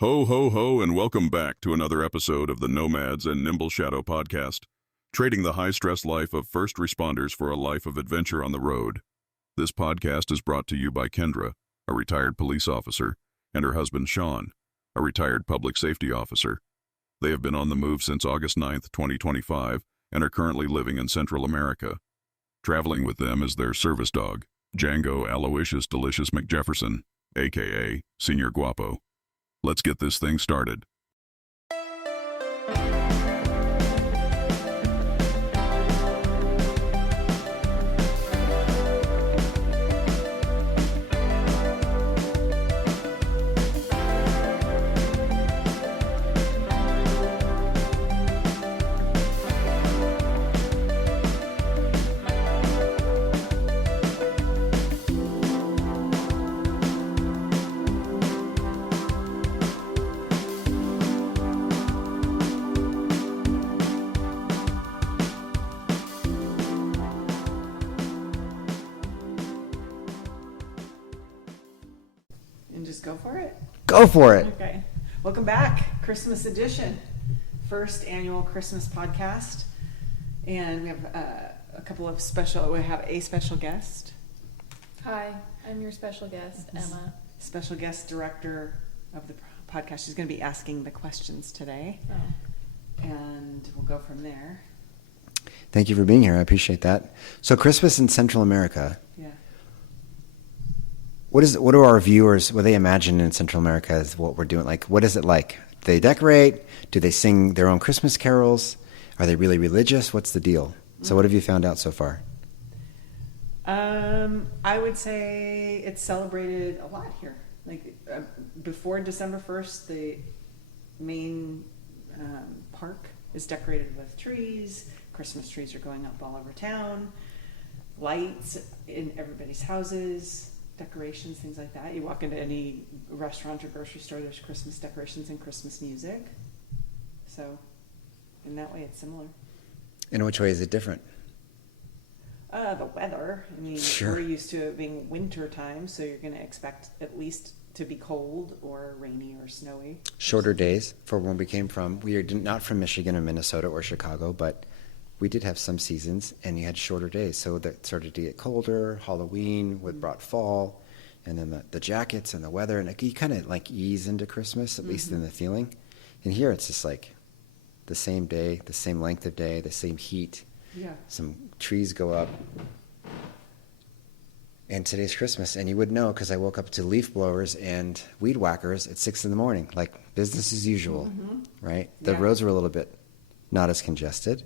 Ho, ho, ho, and welcome back to another episode of the Nomads and Nimble Shadow podcast, trading the high-stress life of first responders for a life of adventure on the road. This podcast is brought to you by Kendra, a retired police officer, and her husband Sean, a retired public safety officer. They have been on the move since August 9th, 2025, and are currently living in Central America. Traveling with them is their service dog, Django Aloysius Delicious McJefferson, a.k.a. Senior Guapo. Let's get this thing started. And just go for it? Go for it. Okay. Welcome back. Christmas edition. First annual Christmas podcast. And we have we have a special guest. Hi, I'm your special guest, Emma. Special guest director of the podcast. She's going to be asking the questions today. Oh. And we'll go from there. Thank you for being here. I appreciate that. So Christmas in Central America. Yeah. What do our viewers, what they imagine in Central America is what we're doing? Like, what is it like? Do they decorate? Do they sing their own Christmas carols? Are they really religious? What's the deal? So what have you found out so far? I would say it's celebrated a lot here. Like before December 1st, the main park is decorated with trees. Christmas trees are going up all over town. Lights in everybody's houses. Decorations, things like that. You walk into any restaurant or grocery store, there's Christmas decorations and Christmas music. So in that way, it's similar. In which way is it different? The weather. I mean, Sure. We're used to it being winter time, so you're going to expect at least to be cold or rainy or snowy. Shorter days for when we came from. We are not from Michigan or Minnesota or Chicago, but we did have some seasons, and you had shorter days. So that started to get colder. Halloween brought fall, and then the jackets and the weather, and you kind of like ease into Christmas, at least in the feeling. And here it's just like the same day, the same length of day, the same heat. Yeah. Some trees go up. And today's Christmas, and you would know because I woke up to leaf blowers and weed whackers at 6 a.m, like business as usual, right? The Yeah. roads were a little bit not as congested.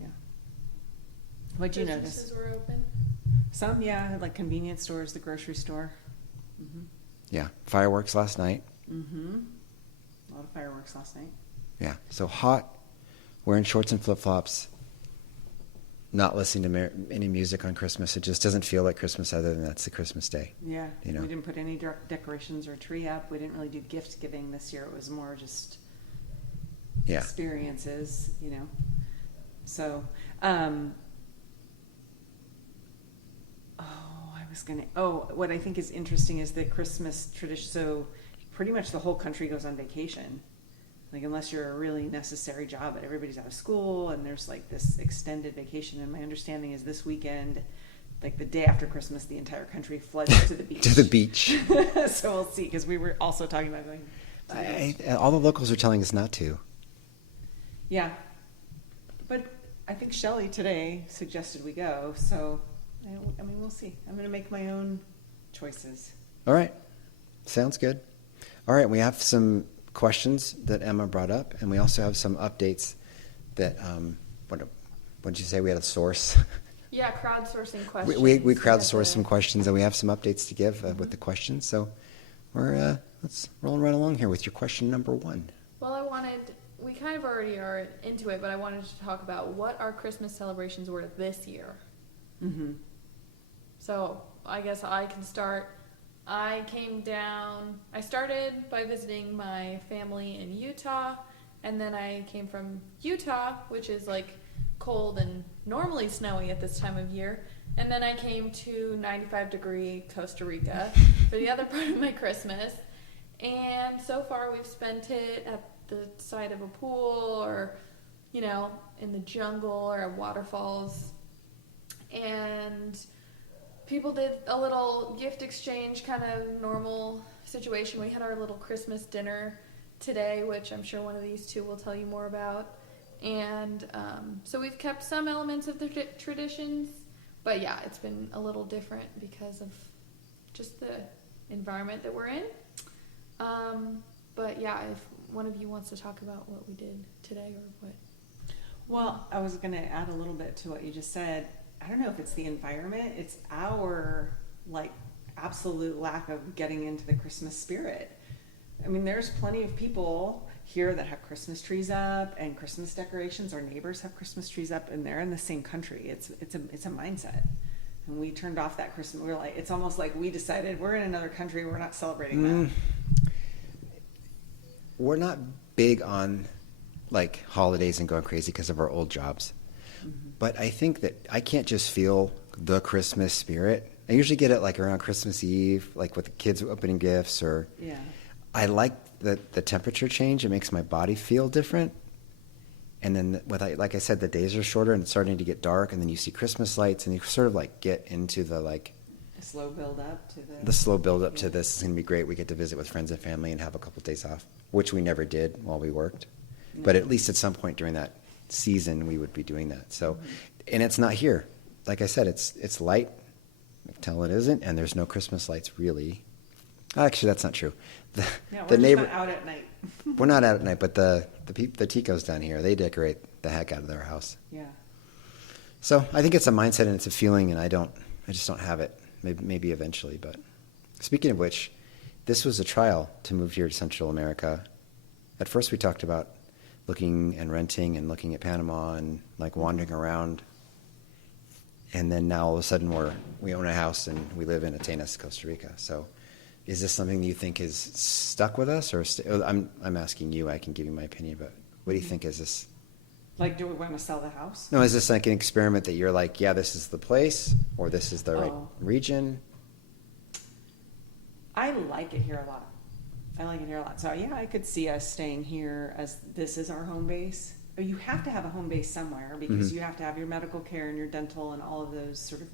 Yeah. What'd you Businesses notice? were open. Some, yeah, like convenience stores, the grocery store. Yeah, fireworks last night. A lot of fireworks last night. Yeah, so hot, wearing shorts and flip-flops, not listening to any music on Christmas. It just doesn't feel like Christmas other than that's the Christmas day. Yeah. You know. We didn't put any decorations or tree up. We didn't really do gift giving this year. It was more just Yeah. experiences, you know. So, what I think is interesting is the Christmas tradition. So pretty much the whole country goes on vacation. Like unless you're a really necessary job, but everybody's out of school and there's like this extended vacation. And my understanding is this weekend, like the day after Christmas, the entire country floods to the beach. To the beach. So we'll see, because we were also talking about going to the beach. All the locals are telling us not to. Yeah. But I think Shelley today suggested we go. So, I mean, we'll see. I'm going to make my own choices. All right. Sounds good. All right. We have some questions that Emma brought up, and we also have some updates that, what did you say? We had a source. Yeah, crowdsourcing questions. We crowdsourced some questions, and we have some updates to give with the questions. So we're let's roll right along here with your question number 1. Well, we kind of already are into it, but I wanted to talk about what our Christmas celebrations were this year. Mm-hmm. So I guess I can start. I started by visiting my family in Utah, and then I came from Utah, which is like cold and normally snowy at this time of year, And then I came to 95-degree Costa Rica for the other part of my Christmas. And so far we've spent it at the side of a pool or, you know, in the jungle or at waterfalls. And people did a little gift exchange, kind of normal situation. We had our little Christmas dinner today, which I'm sure one of these two will tell you more about. And so we've kept some elements of the traditions, but yeah, it's been a little different because of just the environment that we're in. But yeah, if one of you wants to talk about what we did today or what. Well, I was going to add a little bit to what you just said. I don't know if it's the environment, it's our like absolute lack of getting into the Christmas spirit. I mean, there's plenty of people here that have Christmas trees up and Christmas decorations. Our neighbors have Christmas trees up, and they're in the same country. It's a mindset. And we turned off that Christmas. We're like, it's almost like we decided we're in another country. We're not celebrating that. We're not big on like holidays and going crazy because of our old jobs. But I think that I can't just feel the Christmas spirit. I usually get it like around Christmas Eve, like with the kids opening gifts, or Yeah. I like the temperature change. It makes my body feel different. And then, like I said, the days are shorter and it's starting to get dark, and then you see Christmas lights, and you sort of like get into the like The slow build up to the slow build up to this is going to be great. We get to visit with friends and family and have a couple days off, which we never did while we worked. But at least at some point during that season, we would be doing that. So, and it's not here. Like I said, it's light until it isn't, and there's no Christmas lights really. Actually, that's not true. Yeah, The we're neighbor, just not out at night. we're not out at night, but the Ticos down here, they decorate the heck out of their house. Yeah. So I think it's a mindset and it's a feeling, and I just don't have it. Maybe eventually. But speaking of which, this was a trial to move here to Central America. At first, we talked about looking and renting and looking at Panama and like wandering around. And then now all of a sudden we own a house and we live in Atenas, Costa Rica. So is this something that you think is stuck with us, or I'm asking you? I can give you my opinion, but what do you think? Is this Like, do we want to sell the house? no? Is this like an experiment that you're like, yeah, this is the place, or this is the right region? I like it here a lot. So yeah, I could see us staying here as this is our home base. But you have to have a home base somewhere because you have to have your medical care and your dental and all of those sort of,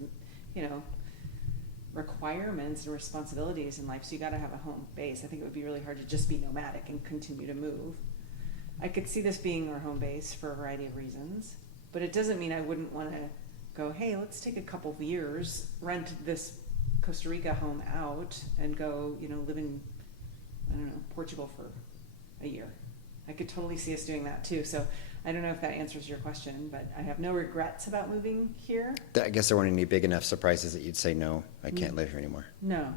requirements and responsibilities in life. So you got to have a home base. I think it would be really hard to just be nomadic and continue to move. I could see this being our home base for a variety of reasons, but it doesn't mean I wouldn't want to go, hey, let's take a couple of years, rent this Costa Rica home out and go, live in, Portugal for a year. I could totally see us doing that too. So I don't know if that answers your question, but I have no regrets about moving here. I guess there weren't any big enough surprises that you'd say, no, I can't live here anymore. No.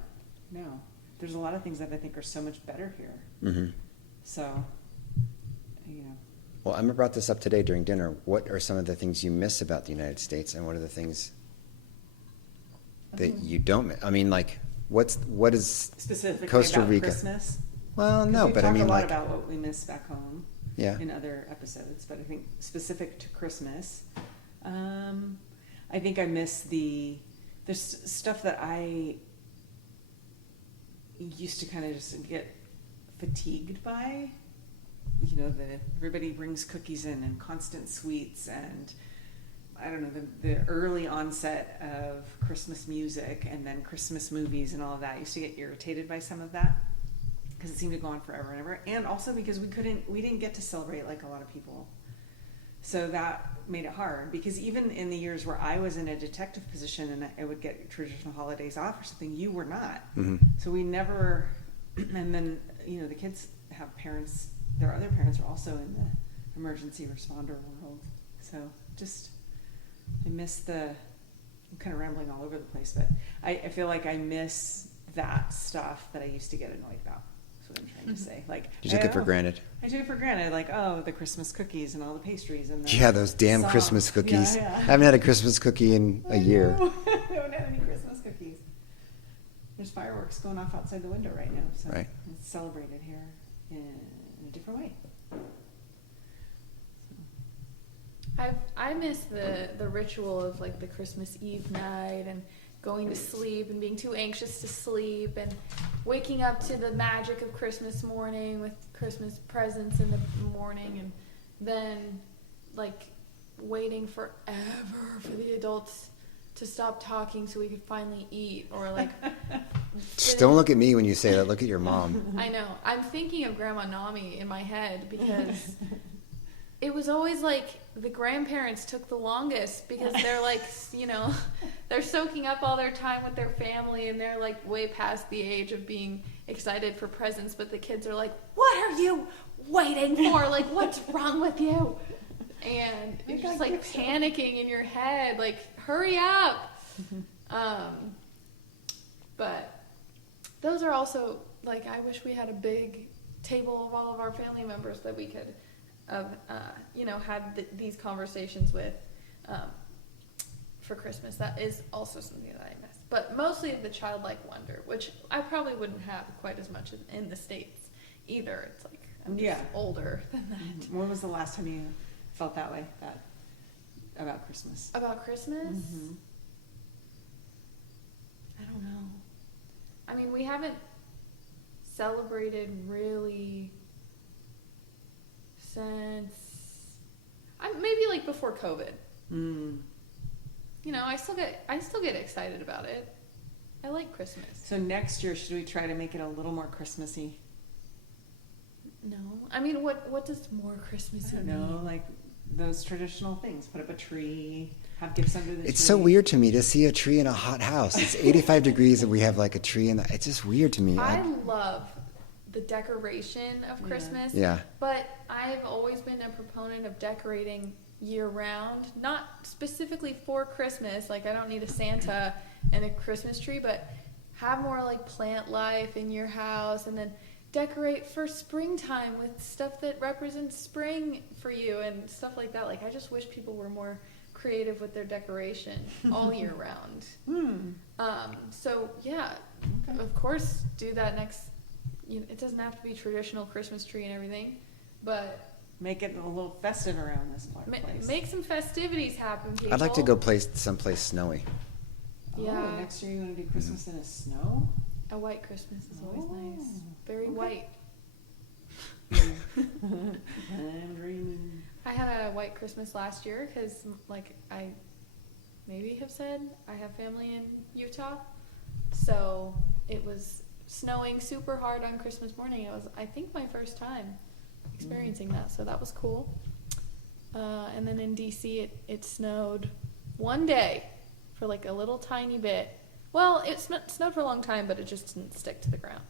There's a lot of things that I think are so much better here. Mm-hmm. So, Well, Emma brought this up today during dinner. What are some of the things you miss about the United States, and what are the things that you don't miss? I mean, like, what is specifically Costa about Rica? Christmas? Well, no, but I mean, we talk a lot like, about what we miss back home. Yeah. In other episodes, but I think specific to Christmas, I think I miss there's stuff that I used to kind of just get fatigued by. Everybody brings cookies in and constant sweets, and I don't know, the early onset of Christmas music and then Christmas movies and all of that. I used to get irritated by some of that because it seemed to go on forever and ever, and also because we didn't get to celebrate like a lot of people. So that made it hard, because even in the years where I was in a detective position and I would get traditional holidays off or something, you were not. Mm-hmm. So we never, and then, the kids have parents, their other parents are also in the emergency responder world. So I miss I'm kind of rambling all over the place, but I feel like I miss that stuff that I used to get annoyed about. That's what I'm trying to say. Like, you took it for granted. I took it for granted, like, the Christmas cookies and all the pastries and those damn songs. Christmas cookies. Yeah. I haven't had a Christmas cookie in a year. I haven't had any Christmas cookies. There's fireworks going off outside the window right now, so Right. it's celebrated here in a different way. I miss the ritual of like the Christmas Eve night and going to sleep and being too anxious to sleep and waking up to the magic of Christmas morning with Christmas presents in the morning, and then like waiting forever for the adults to stop talking so we could finally eat, or like Just don't look at me when you say that. Look at your mom. I know. I'm thinking of Grandma Nami in my head because it was always like the grandparents took the longest because they're like, you know, they're soaking up all their time with their family and they're like way past the age of being excited for presents, but the kids are like, what are you waiting for? Like, what's wrong with you? And you're just like panicking in your head, like, hurry up. But those are also, like, I wish we had a big table of all of our family members that we could have, you know, had these conversations with for Christmas. That is also something that I miss. But mostly the childlike wonder, which I probably wouldn't have quite as much in the States either. It's like, I'm just older than that. When was the last time you felt that way, about Christmas? About Christmas? I don't know. I mean, we haven't celebrated really since maybe like before COVID. You know, I still get excited about it. I like Christmas. So next year, should we try to make it a little more Christmassy? No, I mean, what does more Christmassy mean? No, like those traditional things. Put up a tree, have gifts under the tree. It's so weird to me to see a tree in a hot house. It's 85 degrees and we have like a tree in the, it's just weird to me. I love the decoration of Christmas. Yeah. But I've always been a proponent of decorating year round, not specifically for Christmas. Like, I don't need a Santa and a Christmas tree, but have more like plant life in your house, and then decorate for springtime with stuff that represents spring for you and stuff like that. Like, I just wish people were more creative with their decoration all year round. So yeah, of course, do that next. You know, it doesn't have to be traditional Christmas tree and everything, but make it a little festive around this place. Make some festivities happen, people. I'd like to go someplace snowy. Yeah. Next year you want to do Christmas in a snow? A white Christmas is always nice. Very white. I'm dreaming. I had a white Christmas last year because, like, I maybe have said I have family in Utah. So it was snowing super hard on Christmas morning. It was, I think, my first time experiencing that. So that was cool. And then in DC, it snowed one day for like a little tiny bit. Well, it snowed for a long time, but it just didn't stick to the ground.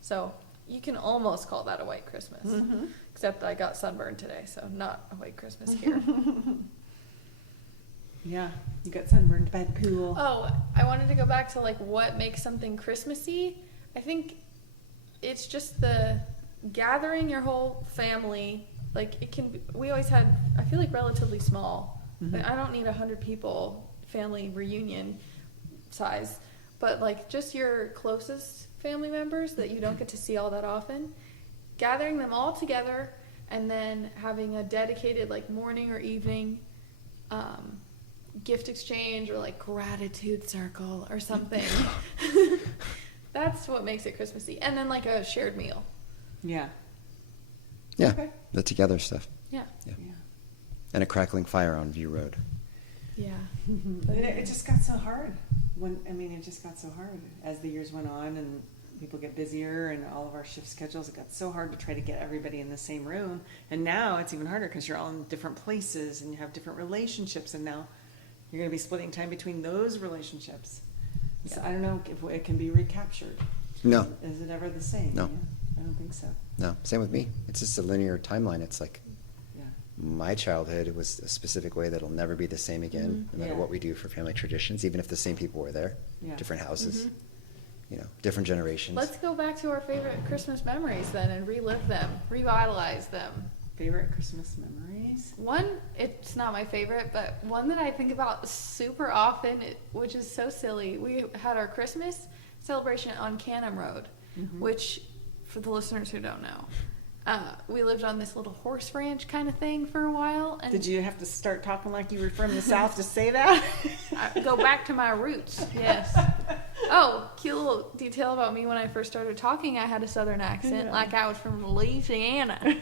So you can almost call that a white Christmas. Except I got sunburned today, so not a white Christmas here. Yeah, you got sunburned by the pool. Oh, I wanted to go back to like what makes something Christmassy. I think it's just the gathering your whole family. Like, it can be, we always had, I feel like, relatively small. Like, I don't need 100 people family reunion size, but like just your closest family members that you don't get to see all that often, gathering them all together and then having a dedicated like morning or evening gift exchange or like gratitude circle or something. That's what makes it Christmassy. And then like a shared meal. Yeah. Yeah, Okay. the together stuff. Yeah. And a crackling fire on View Road. Yeah. But it just got so hard. It just got so hard as the years went on and people get busier and all of our shift schedules. It got so hard to try to get everybody in the same room. And now it's even harder because you're all in different places and you have different relationships. And now you're going to be splitting time between those relationships. So I don't know if it can be recaptured. No. Is it ever the same? No. Yeah, I don't think so. No, same with me. It's just a linear timeline. It's like Yeah. my childhood was a specific way that'll never be the same again, no matter Yeah. what we do for family traditions, even if the same people were there, Yeah. different houses, you know, different generations. Let's go back to our favorite Christmas memories then and relive them, revitalize them. Favorite Christmas memories? One, it's not my favorite, but one that I think about super often, which is so silly. We had our Christmas celebration on Canham Road, which, for the listeners who don't know, we lived on this little horse ranch kind of thing for a while. And Did you have to start talking like you were from the South to say that? I go back to my roots, yes. Oh, cute little detail about me when I first started talking, I had a southern accent, like I was from Louisiana.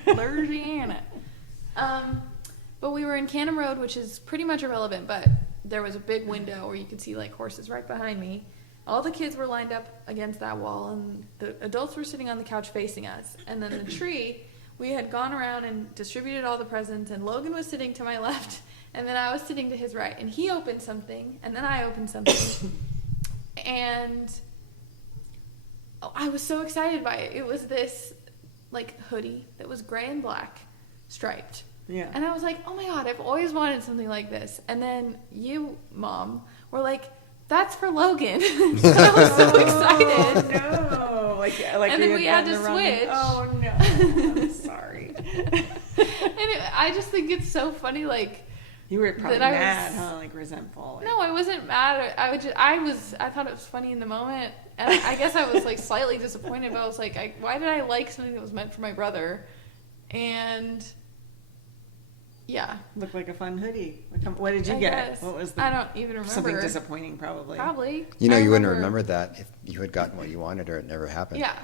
But we were in Canham Road, which is pretty much irrelevant, but there was a big window where you could see like horses right behind me. All the kids were lined up against that wall, and the adults were sitting on the couch facing us. And then the tree, we had gone around and distributed all the presents, and Logan was sitting to my left, and then I was sitting to his right. And he opened something, and then I opened something. And I was so excited by it. It was this like hoodie that was gray and black, striped. Yeah. And I was like, oh my God, I've always wanted something like this. And then you, Mom, were like, that's for Logan. So I was so excited. Oh, no. Like and then we had to switch. Oh, no. I'm sorry. I just think it's so funny, like, you were probably that mad, huh? Like resentful. Like... No, I wasn't mad. I thought it was funny in the moment. And I guess I was like slightly disappointed, but I was like, why did I like something that was meant for my brother? And yeah. Looked like a fun hoodie. What did you I get? guess. What was the... I don't even remember. Something disappointing, probably. Probably. You know, you wouldn't remember that if you had gotten what you wanted or it never happened. Yeah.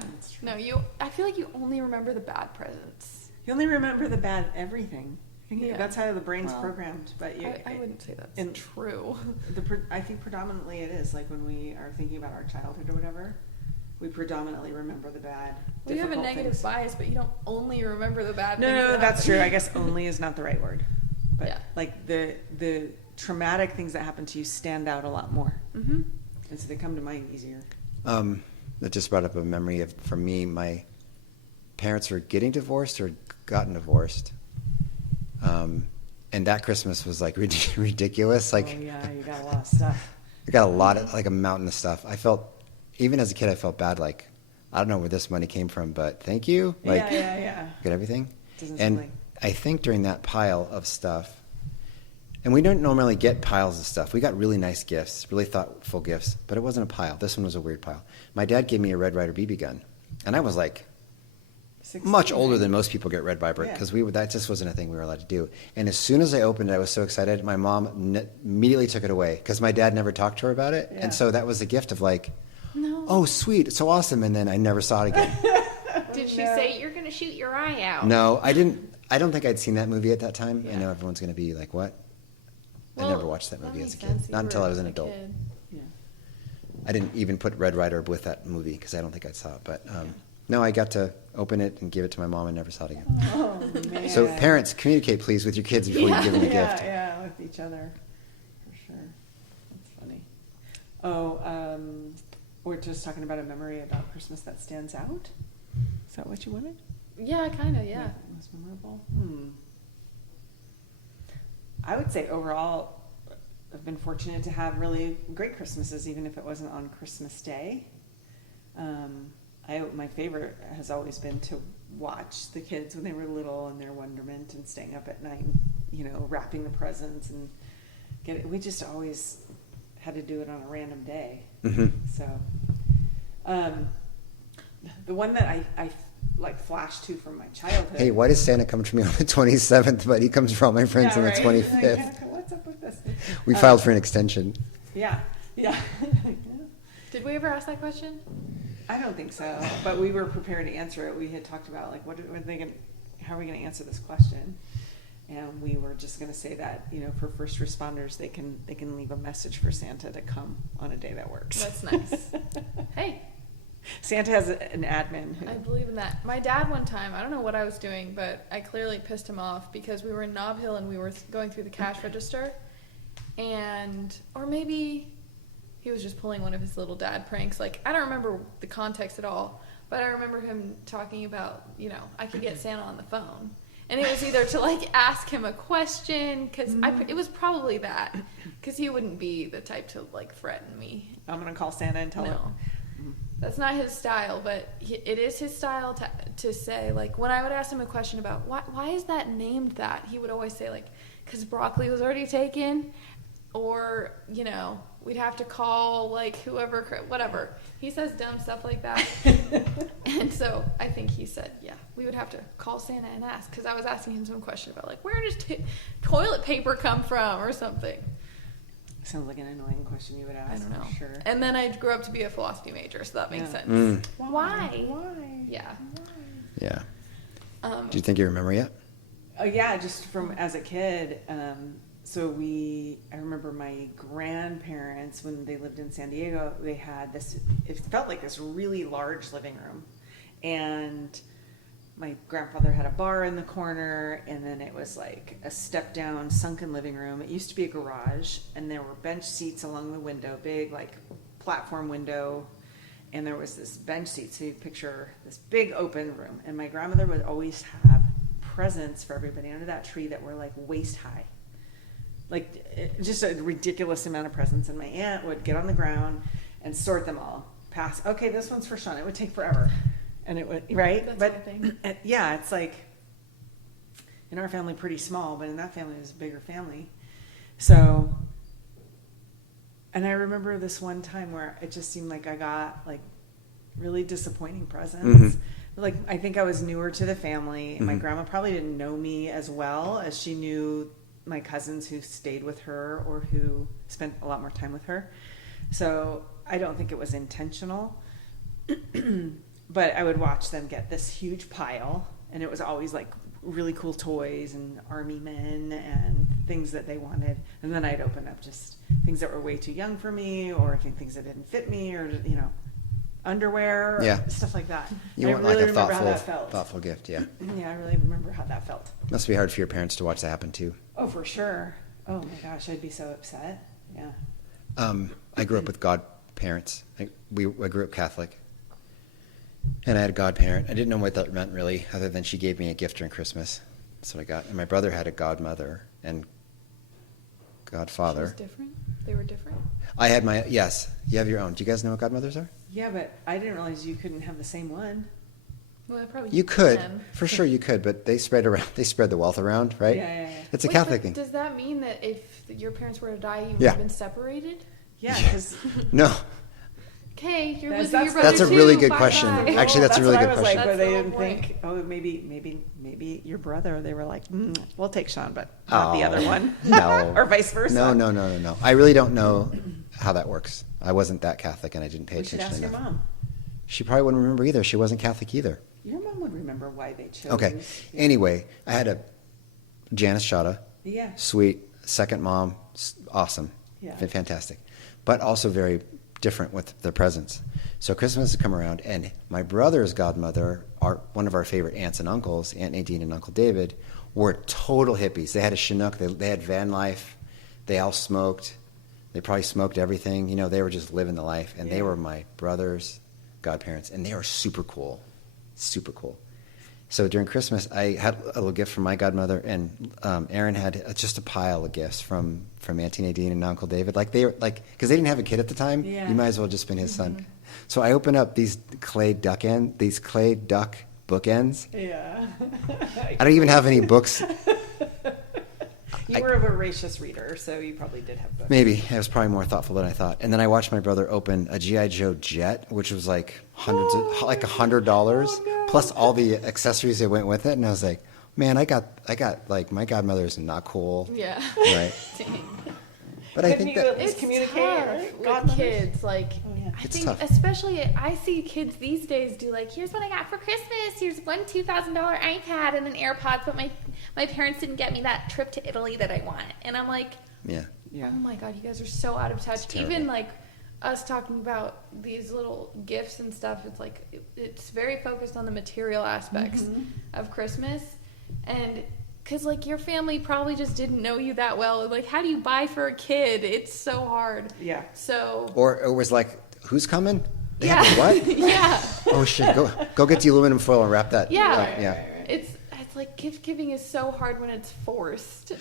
No, I feel like you only remember the bad presents. You only remember the bad everything. I think Yeah. that's how the brain's Well, programmed. But I wouldn't say that's true. I think predominantly it is. Like when we are thinking about our childhood or whatever, we predominantly remember the bad. Well, you have a negative things. bias, but you don't only remember the bad things. No, that that's happen. true. I guess only is not the right word. But Yeah. like the traumatic things that happen to you stand out a lot more. Mm-hmm. And so they come to mind easier. That just brought up a memory of, for me, my parents were getting divorced or gotten divorced. And that Christmas was like ridiculous. Like, oh yeah, you got a lot of stuff. I got a lot of, like a mountain of stuff. I felt, even as a kid, I felt bad. Like, I don't know where this money came from, but thank you. Like, Yeah. got everything. Doesn't And seem like... I think during that pile of stuff, and we don't normally get piles of stuff. We got really nice gifts, really thoughtful gifts, but it wasn't a pile. This one was a weird pile. My dad gave me a Red Ryder BB gun, and I was like 16, much older than most people get Red Ryder because Yeah. that just wasn't a thing we were allowed to do. And as soon as I opened it, I was so excited. My mom immediately took it away because my dad never talked to her about it, Yeah. and so that was a gift of like, No. oh sweet, so awesome. And then I never saw it again. Did she say, you're going to shoot your eye out? No, I didn't. I don't think I'd seen that movie at that time. I Yeah. know everyone's going to be like, what? Well, I never watched that movie makes as a kid. sense. You Not until were I was an a adult. kid. Yeah. I didn't even put Red Ryder with that movie because I don't think I saw it. But no, I got to open it and give it to my mom and never saw it again. Oh man. So parents, communicate please with your kids before you give them a gift. Yeah, with each other, for sure. That's funny. Oh, we're just talking about a memory about Christmas that stands out. Is that what you wanted? Yeah, kind of, yeah. Most memorable. I would say overall, I've been fortunate to have really great Christmases, even if it wasn't on Christmas Day. My favorite has always been to watch the kids when they were little and their wonderment and staying up at night, wrapping the presents and we just always had to do it on a random day. Mm-hmm. So, the one that I like flash to from my childhood. Hey, why does Santa come to me on the 27th, but he comes for all my friends on the 25th? Like, what's up with this? We filed for an extension. Yeah. Did we ever ask that question? I don't think so, but we were prepared to answer it. We had talked about like, how are we going to answer this question? And we were just going to say that, for first responders, they can leave a message for Santa to come on a day that works. That's nice. Hey. Santa has an admin. I believe in that. My dad one time, I don't know what I was doing, but I clearly pissed him off because we were in Nob Hill and we were going through the cash register, or maybe he was just pulling one of his little dad pranks. Like, I don't remember the context at all, but I remember him talking about, I could get Santa on the phone. And it was either to like ask him a question, because it was probably that, because he wouldn't be the type to like threaten me. I'm going to call Santa and tell him. That's not his style, but it is his style to say, like, when I would ask him a question about why is that named that, he would always say, like, because broccoli was already taken, or, we'd have to call like whoever, whatever. He says dumb stuff like that. And so I think he said, yeah, we would have to call Santa and ask, because I was asking him some question about like, where does toilet paper come from or something. Sounds like an annoying question you would ask. I don't know. For sure. And then I grew up to be a philosophy major, so that makes sense. Why? Yeah. Yeah. Do you think you remember yet? Oh yeah, just from as a kid. I remember my grandparents, when they lived in San Diego, they had this, it felt like this really large living room. And my grandfather had a bar in the corner, and then it was like a step down sunken living room. It used to be a garage, and there were bench seats along the window, big like platform window. And there was this bench seat. So you picture this big open room. And my grandmother would always have presents for everybody under that tree that were like waist high. Like just a ridiculous amount of presents. And my aunt would get on the ground and sort them all. Pass. Okay, this one's for Sean. It would take forever. And it would, right? That's but my thing. Yeah, it's like in our family pretty small, but in that family it was a bigger family. So, and I remember this one time where it just seemed like I got like really disappointing presents. Like I think I was newer to the family. My grandma probably didn't know me as well as she knew my cousins who stayed with her or who spent a lot more time with her. So I don't think it was intentional. But I would watch them get this huge pile, and it was always like really cool toys and army men and things that they wanted. And then I'd open up just things that were way too young for me, or things that didn't fit me, or underwear, or stuff like that. You want really like a felt. thoughtful gift, yeah. Yeah, I really remember how that felt. Must be hard for your parents to watch that happen too. Oh, for sure. Oh my gosh, I'd be so upset. Yeah. I grew up with godparents. I grew up Catholic. And I had a godparent. I didn't know what that meant really, other than she gave me a gift during Christmas. That's what I got. And my brother had a godmother and godfather. It was different? They were different? I had yes. You have your own. Do you guys know what godmothers are? Yeah, but I didn't realize you couldn't have the same one. Well, probably You could. can. For sure you could, but they spread the wealth around, right? Yeah. It's a Wait, Catholic but thing. Does that mean that if your parents were to die, you would Yeah. have been separated? Yeah, because No. Okay, you're That's- losing your brother That's a too. really good Bye question. bye. Actually, that's a really what good I was question. Like, That's but they the didn't whole point. think, oh, maybe your brother. They were like, we'll take Sean, but not the Oh, other one. no. Or vice versa. No. I really don't know how that works. I wasn't that Catholic, and I didn't pay We should attention ask your enough. mom. She probably wouldn't remember either. She wasn't Catholic either. Your mom would remember why they chose. Okay. Yeah. Anyway, I had a Janice Shada. Yeah. Sweet. Second mom. Awesome. Yeah. Fantastic. But also very different with their presents. So Christmas has come around, and my brother's godmother, one of our favorite aunts and uncles, Aunt Nadine and Uncle David, were total hippies. They had a Chinook. They had van life. They all smoked. They probably smoked everything. They were just living the life. And they were my brother's godparents, and they were super cool. Super cool. So during Christmas, I had a little gift from my godmother, and Aaron had just a pile of gifts from Auntie Nadine and Uncle David. Because they didn't have a kid at the time. Yeah. You might as well have just been his son. So I opened up these clay duck bookends. Yeah. I don't even have any books. You were a voracious reader, so you probably did have books. Maybe. I was probably more thoughtful than I thought. And then I watched my brother open a G.I. Joe jet, which was like $100, plus all the accessories that went with it. And I was like, man, I got like, my godmother's not cool. Yeah. Right. Dang. But I Couldn't think you that at least It's communicate tough right? with Godmothers? kids. Like, yeah. I It's think, tough. especially, I see kids these days do like, here's what I got for Christmas. Here's one $2,000 iPad and an AirPods, but my parents didn't get me that trip to Italy that I want. And I'm like, yeah. oh my God, you guys are so out of touch. terrible. Even like us talking about these little gifts and stuff, it's like, it's very focused on the material aspects of Christmas. And because, like, your family probably just didn't know you that well. Like, how do you buy for a kid? It's so hard. Yeah. So. Or it was like, who's coming? They Yeah. have a what? Yeah. Oh, shit. Go get the aluminum foil and wrap that. Yeah. Yeah. It's like gift giving is so hard when it's forced.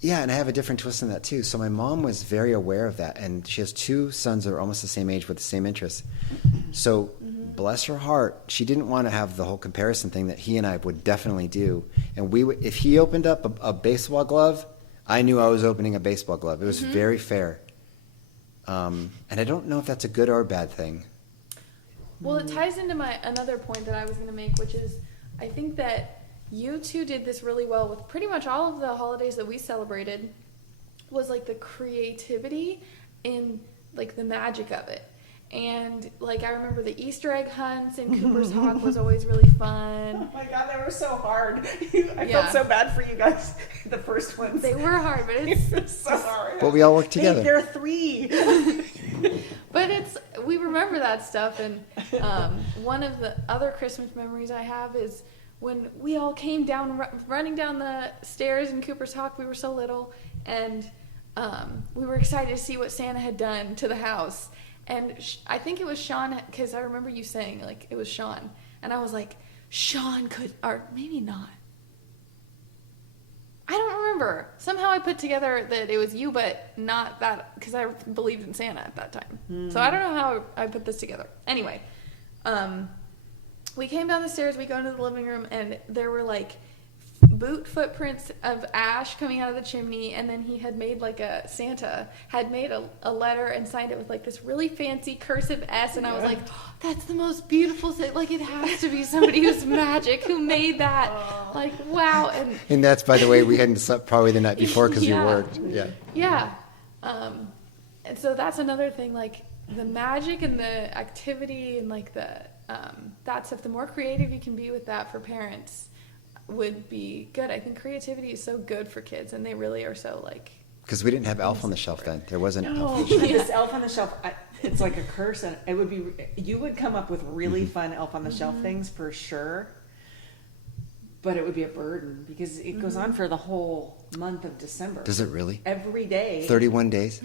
Yeah, and I have a different twist in that too. So my mom was very aware of that, and she has two sons that are almost the same age with the same interests. So bless her heart, she didn't want to have the whole comparison thing that he and I would definitely do. And if he opened up a baseball glove, I knew I was opening a baseball glove. It was very fair. And I don't know if that's a good or a bad thing. Well, it ties into another point that I was going to make, which is I think that you two did this really well with pretty much all of the holidays that we celebrated, was like the creativity in like the magic of it. And like I remember the Easter egg hunts in Cooper's Hawk was always really fun. Oh my God, they were so hard. I felt so bad for you guys, the first ones. They were hard, but it's so hard. But we all worked together. There are 3. But we remember that stuff. And one of the other Christmas memories I have is when we all came down, running down the stairs in Cooper's Hawk. We were so little, and we were excited to see what Santa had done to the house. And I think it was Sean, because I remember you saying, like, it was Sean. And I was like, Sean could, or maybe not. I don't remember. Somehow I put together that it was you, but not that, because I believed in Santa at that time. So I don't know how I put this together. Anyway, we came down the stairs, we go into the living room, and there were, like, boot footprints of ash coming out of the chimney, and then he had made Santa had made a letter and signed it with like this really fancy cursive S, and I was like, oh, that's the most beautiful thing. Like, it has to be somebody who's magic who made that. Like, wow. And that's, by the way, we hadn't slept probably the night before because we worked. Yeah. And so that's another thing, like the magic and the activity and like that stuff. The more creative you can be with that for parents would be good. I think creativity is so good for kids, and they really are so like. Because we didn't have Elf on the Shelf then. There wasn't Elf on the No, Shelf. this Elf on the Shelf, it's like a curse, and it would be. You would come up with really fun Elf on the Shelf things for sure, but it would be a burden because it goes on for the whole month of December. Does it really? Every day. 31 days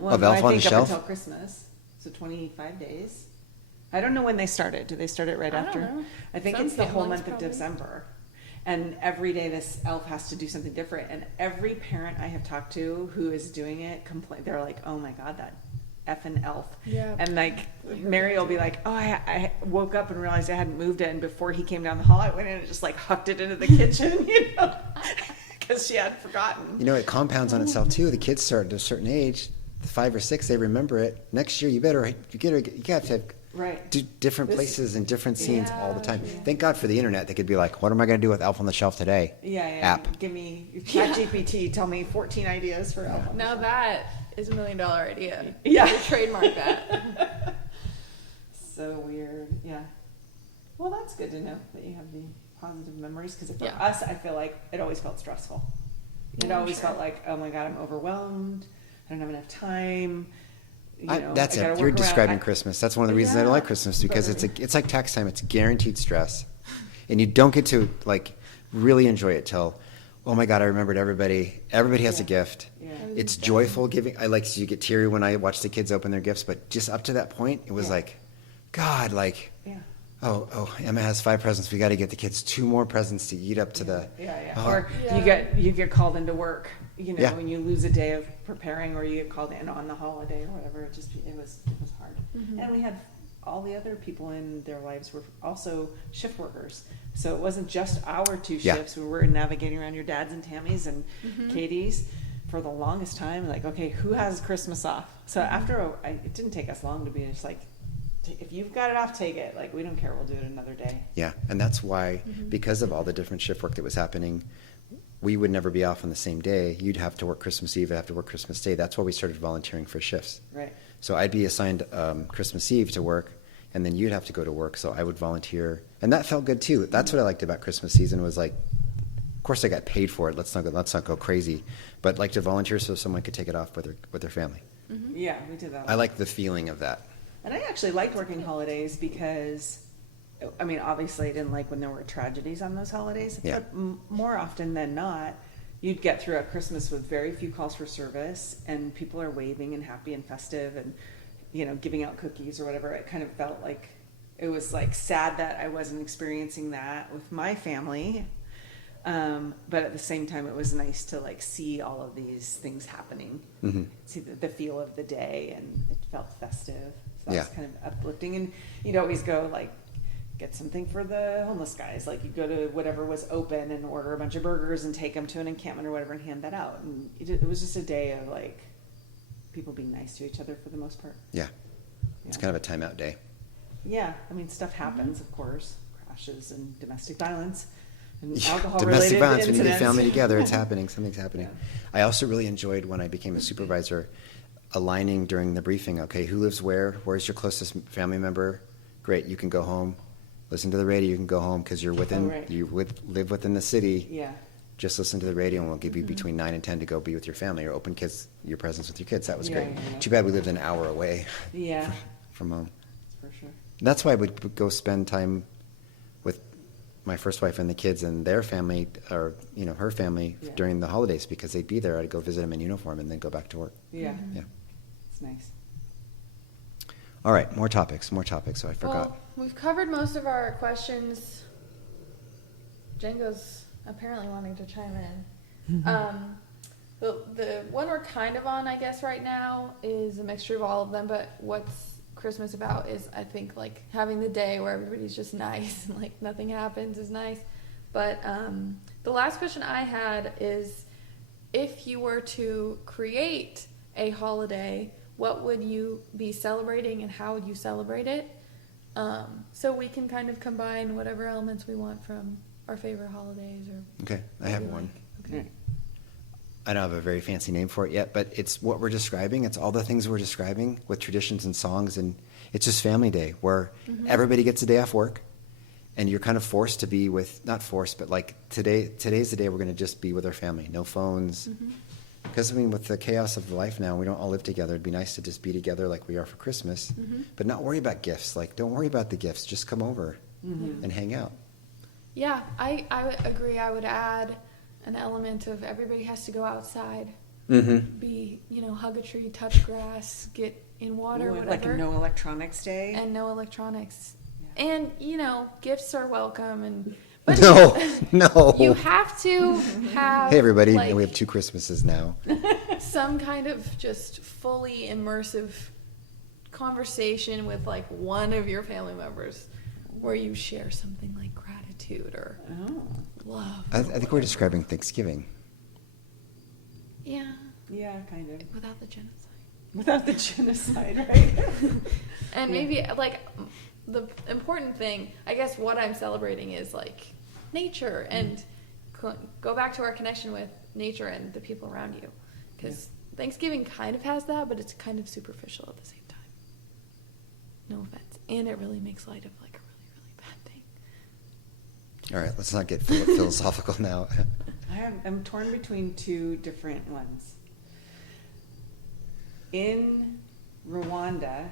Well, of Elf on the I think Shelf? up until Christmas, so 25 days. I don't know when they started. Do they start it right after? Don't know. I think Some it's the whole families month of probably. December. And every day this elf has to do something different. And every parent I have talked to who is doing it complain. They're like, "Oh my God, that effing elf!" Yeah. And like Mary will be like, "Oh, I woke up and realized I hadn't moved it." And before he came down the hall, I went in and just like hucked it into the kitchen, you know, because she had forgotten. You know, it compounds on itself too. The kids start at a certain age, 5 or 6, they remember it. Next year, you got to have Right. do different places and different scenes all the time. Yeah. Thank God for the internet. They could be like, what am I going to do with Elf on the Shelf today? Yeah. App. Give me ChatGPT. Tell me 14 ideas for elf. on the Now Shelf. that is $1 million idea. Yeah. You trademark that. So weird. Yeah. Well, that's good to know that you have the positive memories, because for Yeah. us, I feel like it always felt stressful. It Yeah, I'm always sure. felt like, oh my God, I'm overwhelmed. I don't have enough time. You know, That's I gotta it. You're work around. describing Christmas. That's one of the reasons I don't Yeah. like Christmas, because it's like tax time. It's guaranteed stress, and you don't get to like really enjoy it till, oh my God, I remembered everybody. Everybody has a gift. Yeah. It's joyful giving. I like to get teary when I watch the kids open their gifts, but just up to that point, it was like, God, like, Yeah. oh, Emma has 5 presents. We got to get the kids 2 more presents to eat up to the. Yeah. Oh. Or Yeah. you get called into work, you know, Yeah. when you lose a day of preparing, or you get called in on the holiday or whatever. It was hard. And we had all the other people in their lives were also shift workers. So it wasn't just our 2 Yeah. shifts. We were navigating around your dad's and Tammy's and Katie's for the longest time. Like, okay, who has Christmas off? So it didn't take us long to be just like, if you've got it off, take it. Like, we don't care. We'll do it another day. Yeah, and that's why, because of all the different shift work that was happening, we would never be off on the same day. You'd have to work Christmas Eve, I'd have to work Christmas Day. That's why we started volunteering for shifts. Right. So I'd be assigned Christmas Eve to work, and then you'd have to go to work. So I would volunteer, and that felt good too. That's what I liked about Christmas season was like, of course I got paid for it. Let's not go crazy, but like to volunteer so someone could take it off with their family. Yeah, we did that. I like the feeling of that. And I actually liked working holidays because, I mean, obviously I didn't like when there were tragedies on those holidays. Yeah. But more often than not, you'd get through a Christmas with very few calls for service, and people are waving and happy and festive and, you know, giving out cookies or whatever. It kind of felt like it was like sad that I wasn't experiencing that with my family. But at the same time, it was nice to like see all of these things happening, see the feel of the day, and it felt festive. So that was kind of uplifting. And you'd always go like, get something for the homeless guys. Like, you'd go to whatever was open and order a bunch of burgers and take them to an encampment or whatever and hand that out. And it was just a day of like people being nice to each other for the most part. Yeah. It's Yeah. kind of a timeout day. Yeah, I mean, stuff happens, of course, crashes and domestic violence and Yeah, alcohol-related domestic violence, when you get incidents. family together, it's happening. Something's happening. Yeah. I also really enjoyed when I became a supervisor, aligning during the briefing. Okay, who lives where? Where's your closest family member? Great, you can go home. Listen to the radio. You can go home because you're within. right. Live within the city. Yeah, Just listen to the radio, and we'll give you between 9 and 10 to go be with your family or open your presence with your kids. That was Yeah, great. yeah. Too bad we lived an hour away yeah, from home. for sure. That's why I would go spend time with my first wife and the kids and their family, or her family, Yeah. during the holidays, because they'd be there. I'd go visit them in uniform and then go back to work. Yeah, Yeah. it's nice. All right, more topics. So I forgot. Well, we've covered most of our questions. Django's apparently wanting to chime in. The one we're kind of on, I guess, right now is a mixture of all of them, but what's Christmas about is, I think, like having the day where everybody's just nice and like nothing happens is nice. But the last question I had is, if you were to create a holiday, what would you be celebrating and how would you celebrate it? So we can kind of combine whatever elements we want from our favorite holidays or Okay, I what have we one. like. Okay. I don't have a very fancy name for it yet, but it's what we're describing. It's all the things we're describing with traditions and songs, and it's just family day where everybody gets a day off work, and you're kind of forced to be with, not forced, but like today's the day we're going to just be with our family. No phones. Because, I mean, with the chaos of life now, we don't all live together. It'd be nice to just be together like we are for Christmas, but not worry about gifts. Like, don't worry about the gifts. Just come over and hang out. Yeah, I would agree. I would add an element of everybody has to go outside, be, hug a tree, touch grass, get in water, Ooh, whatever. like a no electronics day. And no electronics. Yeah. And, gifts are welcome. But No. you have to have, Hey, everybody. like, we have 2 Christmases now. some kind of just fully immersive conversation with, like, one of your family members where you share something like gratitude or Oh, love. I think we're describing Thanksgiving. Yeah, yeah, kind of. without the genocide. Without the genocide, right? And maybe, like, the important thing, I guess what I'm celebrating is, like, nature and go back to our connection with nature and the people around you. Because Thanksgiving kind of has that, but it's kind of superficial at the same time. No offense. And it really makes light of, like, a really, really bad thing. All right, let's not get philosophical now. I'm torn between 2 different ones. In Rwanda,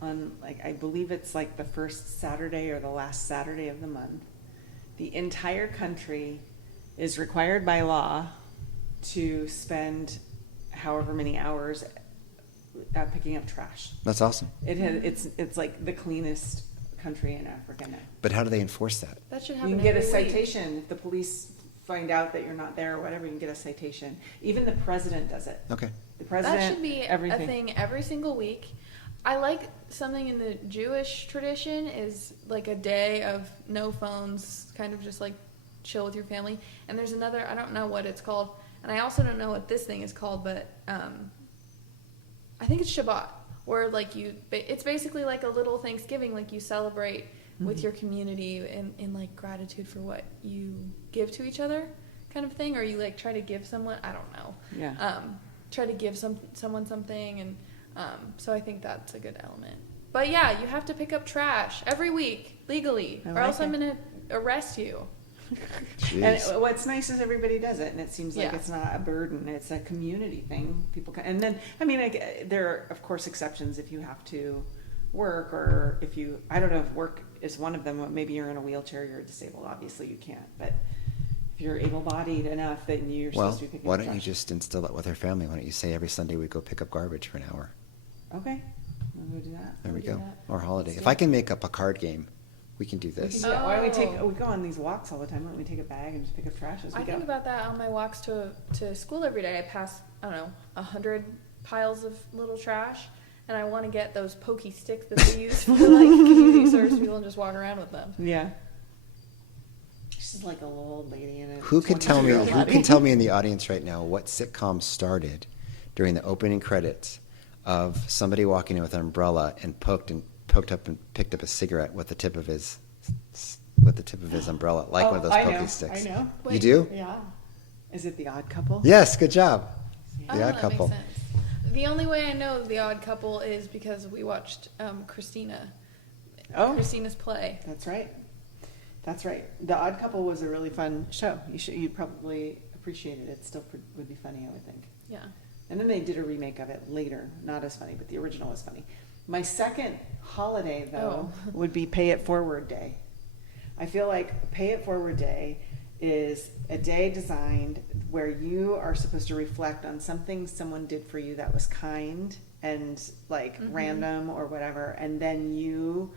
on, like, I believe it's like the first Saturday or the last Saturday of the month, the entire country is required by law to spend however many hours picking up trash. That's awesome. It's like the cleanest country in Africa now. But how do they enforce that? That should You happen can get a every week. citation if the police find out that you're not there or whatever. You can get a citation. Even the president does it. Okay. The president. That should be everything. a thing every single week. I like something in the Jewish tradition is like a day of no phones, kind of just like chill with your family. And there's another, I don't know what it's called, and I also don't know what this thing is called, but I think it's Shabbat, where like it's basically like a little Thanksgiving, like you celebrate with your community in like gratitude for what you give to each other, kind of thing, or you like try to give someone, I don't know. Yeah. Try to give someone something, and so I think that's a good element. But yeah, you have to pick up trash every week legally, I or like else I'm it. gonna arrest you. Jeez. And what's nice is everybody does it, and it seems like Yeah. it's not a burden. It's a community thing. People can, and then I mean, there are of course exceptions if you have to work, or if you, I don't know if work is one of them. Maybe you're in a wheelchair, you're disabled. Obviously, you can't. But if you're able-bodied enough, then you're Well, supposed to be picking why up don't you trash. just instill it with our family? Why don't you say every Sunday we go pick up garbage for an hour? Okay, we'll go do that. There we We'll do go. that. Or holiday. Let's If do I it. can make up a card game, we can do We can this. do that. Why don't we take? Oh. We go on these walks all the time. Why don't we take a bag and just pick up trash as we I go? think about that on my walks to school every day. I pass, I don't know, 100 piles of little trash, and I want to get those pokey sticks that they use for like community service people and just walk around with them. Yeah. She's like a little old lady in it. Who can tell me in the audience right now what sitcom started during the opening credits of somebody walking in with an umbrella and poked up and picked up a cigarette with the tip of his umbrella, like one of those pokey sticks. I know. You Wait. do? Yeah. Is it The Odd Couple? Yes, good job. Oh, The Odd that Couple. makes sense. The only way I know The Odd Couple is because we watched Christina. Oh, Christina's play. that's right. That's right. The Odd Couple was a really fun show. You'd probably appreciate it. It still would be funny, I would think. Yeah. And then they did a remake of it later. Not as funny, but the original was funny. My second holiday, though, would be Pay It Forward Day. I feel like Pay It Forward Day is a day designed where you are supposed to reflect on something someone did for you that was kind and like random or whatever, and then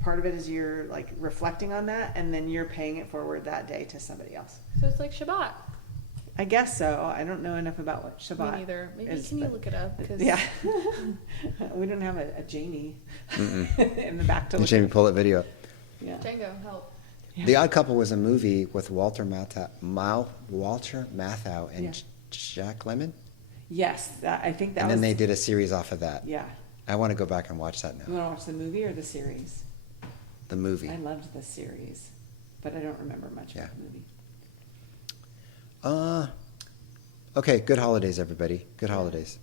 part of it is you're like reflecting on that, and then you're paying it forward that day to somebody else. So it's like Shabbat. I guess so. I don't know enough about what Shabbat Me neither. Maybe is, can you but- look it up? 'Cause Yeah. We don't have a Jamie in the back to The look Jamie at. Pullett video. Yeah. Django, help. Yeah. The Odd Couple was a movie with Walter Matthau and Yeah. Jack Lemmon. Yes, I think that And was. then they did a series off of that. Yeah. I want to go back and watch that You now. want to watch the movie or the series? The movie. I loved the series, but I don't remember much Yeah. about the movie. Okay, good holidays, everybody. Good holidays.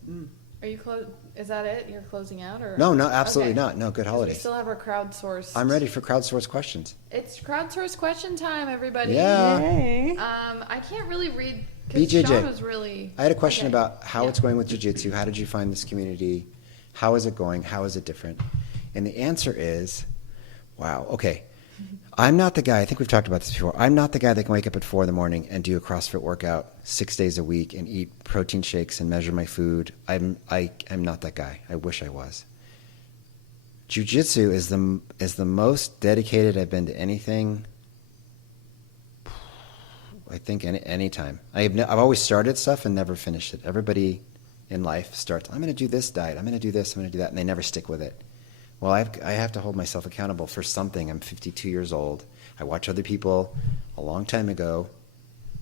Are you close? Is that it? You're closing out, or No, absolutely Okay. not. No, good 'Cause We holidays. still have our crowdsourced. I'm ready for crowdsourced questions. It's crowdsourced question time, everybody. Yeah. Yay. I can't really read because BJJ. Sean was really. I had a question Okay. about how Yeah. it's going with jiu-jitsu. How did you find this community? How is it going? How is it different? And the answer is, wow, okay. I'm not the guy, I think we've talked about this before, I'm not the guy that can wake up at 4 in the morning and do a CrossFit workout 6 days a week and eat protein shakes and measure my food. I'm not that guy. I wish I was. Jiu-jitsu is the most dedicated I've been to anything, I think, any time. I've always started stuff and never finished it. Everybody in life starts, I'm going to do this diet, I'm going to do this, I'm going to do that, and they never stick with it. Well, I have to hold myself accountable for something. I'm 52 years old. I watch other people a long time ago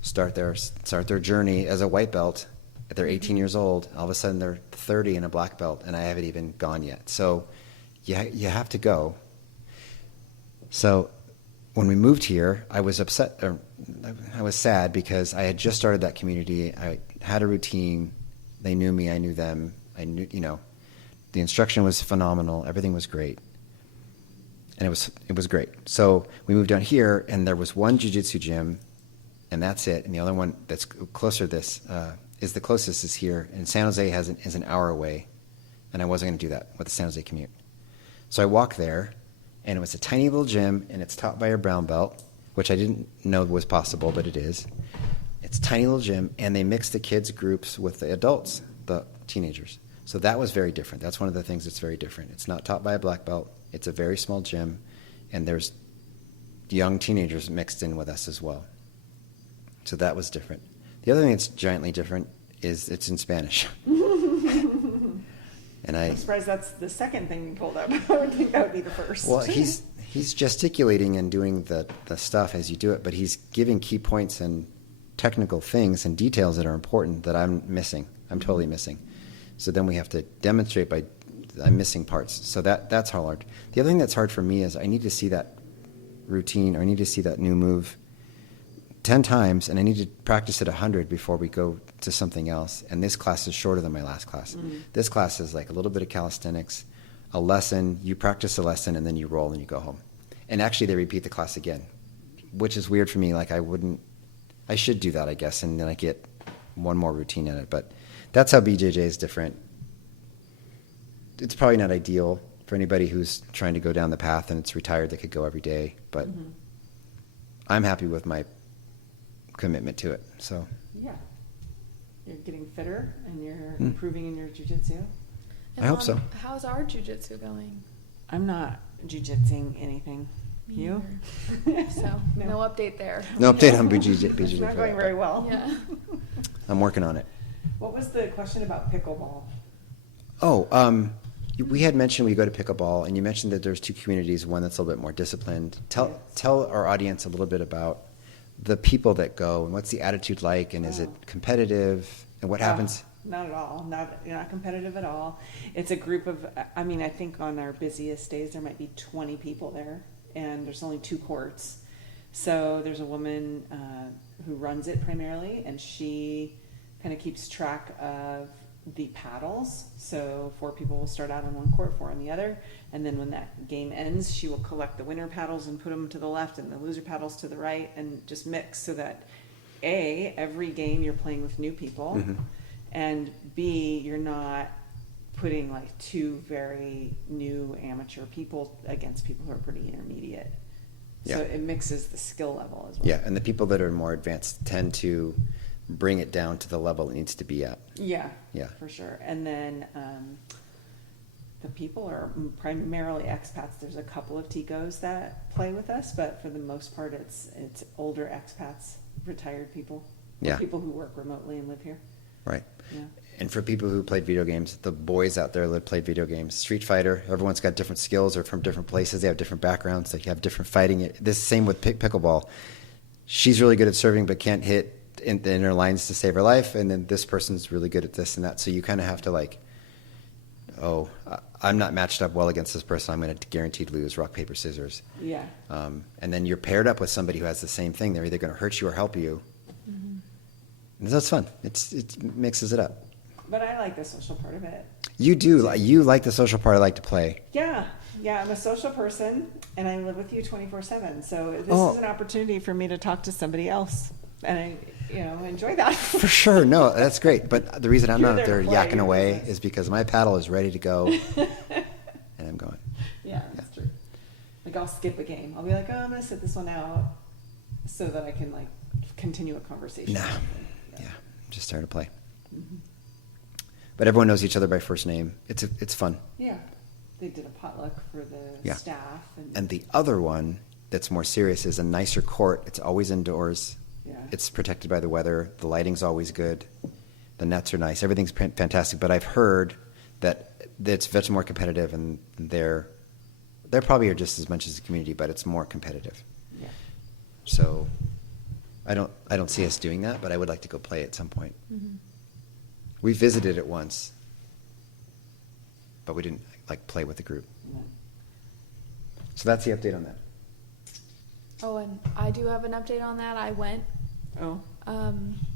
start their journey as a white belt. They're 18 years old. All of a sudden, they're 30 and a black belt, and I haven't even gone yet. So you have to go. So when we moved here, I was upset. I was sad because I had just started that community. I had a routine. They knew me. I knew them. I knew, the instruction was phenomenal. Everything was great. And it was great. So we moved down here, and there was one jiu-jitsu gym, and that's it. And the other one that's closer to this is the closest is here. And San Jose is an hour away, and I wasn't going to do that with the San Jose commute. So I walked there, and it was a tiny little gym, and it's taught by a brown belt, which I didn't know was possible, but it is. It's a tiny little gym, and they mix the kids' groups with the adults, the teenagers. So that was very different. That's one of the things that's very different. It's not taught by a black belt. It's a very small gym, and there's young teenagers mixed in with us as well. So that was different. The other thing that's giantly different is it's in Spanish. And I'm surprised that's the second thing you pulled up. I would think that would be the first. Well, he's gesticulating and doing the stuff as you do it, but he's giving key points and technical things and details that are important that I'm missing. I'm totally missing. So then we have to demonstrate by I'm missing parts. So that's hard. The other thing that's hard for me is I need to see that routine, or I need to see that new move 10 times, and I need to practice it 100 before we go to something else. And this class is shorter than my last class. Mm-hmm. This class is like a little bit of calisthenics, a lesson, you practice a lesson, and then you roll and you go home. And actually they repeat the class again, which is weird for me. Like I should do that, I guess, and then I get one more routine in it. But that's how BJJ is different. It's probably not ideal for anybody who's trying to go down the path and it's retired that could go every day, but I'm happy with my commitment to it. So yeah, you're getting fitter and you're improving in your jiu-jitsu. I hope so. How's our jujitsu going? I'm not jiu-jitsuing anything. Me You? neither. So no update there. no update on BJJ. It's not going very well. Yeah. I'm working on it. What was the question about pickleball? Oh, we had mentioned we go to pickleball, and you mentioned that there's two communities, one that's a little bit more disciplined. Tell our audience a little bit about the people that go, and what's the attitude like, and is it competitive, and what happens? not at all. You're not competitive at all. It's a group of, I mean, I think on our busiest days there might be 20 people there, and there's only 2 courts. So there's a woman who runs it primarily, and she kind of keeps track of the paddles. So 4 people will start out on one court, 4 on the other, and then when that game ends, she will collect the winner paddles and put them to the left and the loser paddles to the right, and just mix so that every game you're playing with new people, Mm-hmm. and B, you're not putting like 2 very new amateur people against people who are pretty intermediate. So Yeah. it mixes the skill level as well. Yeah, and the people that are more advanced tend to bring it down to the level it needs to be at. Yeah, Yeah. for sure. And then the people are primarily expats. There's a couple of Ticos that play with us, but for the most part, it's older expats, retired people, Yeah. people who work remotely and live here. Right. Yeah. And for people who played video games, the boys out there that played video games, Street Fighter, everyone's got different skills or from different places. They have different backgrounds. They have different fighting. This same with pickleball. She's really good at serving but can't hit in the inner lines to save her life. And then this person's really good at this and that. So you kind of have to like, I'm not matched up well against this person. I'm going to guaranteed lose, rock, paper, scissors. Yeah. And then you're paired up with somebody who has the same thing. They're either going to hurt you or help you. And that's fun. It mixes it up. But I like the social part of it. You do. You like the social part. I like to play. Yeah. I'm a social person, and I live with you 24/7. So this Oh. is an opportunity for me to talk to somebody else, and I, enjoy that. For sure. No, that's great. But the reason I'm You're not up there there to play, yakking you're away business. is because my paddle is ready to go, and I'm going. Yeah, that's true. Like I'll skip a game. I'll be like, I'm gonna sit this one out, so that I can like continue a conversation. Nah. Yeah. Yeah, just starting to play. Mm-hmm. But everyone knows each other by first name. It's fun. Yeah. They did a potluck for the Yeah. staff, And the other one that's more serious is a nicer court. It's always indoors. yeah. It's protected by the weather. The lighting's always good. The nets are nice. Everything's fantastic. But I've heard that it's much more competitive, and they're probably are just as much as the community, but it's more competitive. Yeah. So I don't see us doing that, but I would like to go play at some point. Mm-hmm. We visited it once, but we didn't like play with the group. Yeah. So that's the update on that. Oh, and I do have an update on that. I went Oh.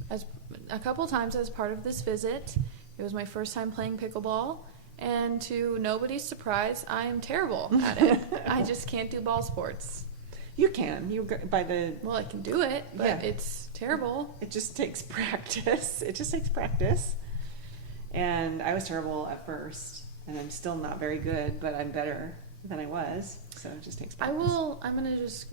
as a couple times as part of this visit. It was my first time playing pickleball, and to nobody's surprise, I am terrible at it. I just can't do ball sports. You can. Well, I can do it, but Yeah. it's terrible. It just takes practice. It just takes practice. And I was terrible at first, and I'm still not very good, but I'm better than I was. So it just takes practice.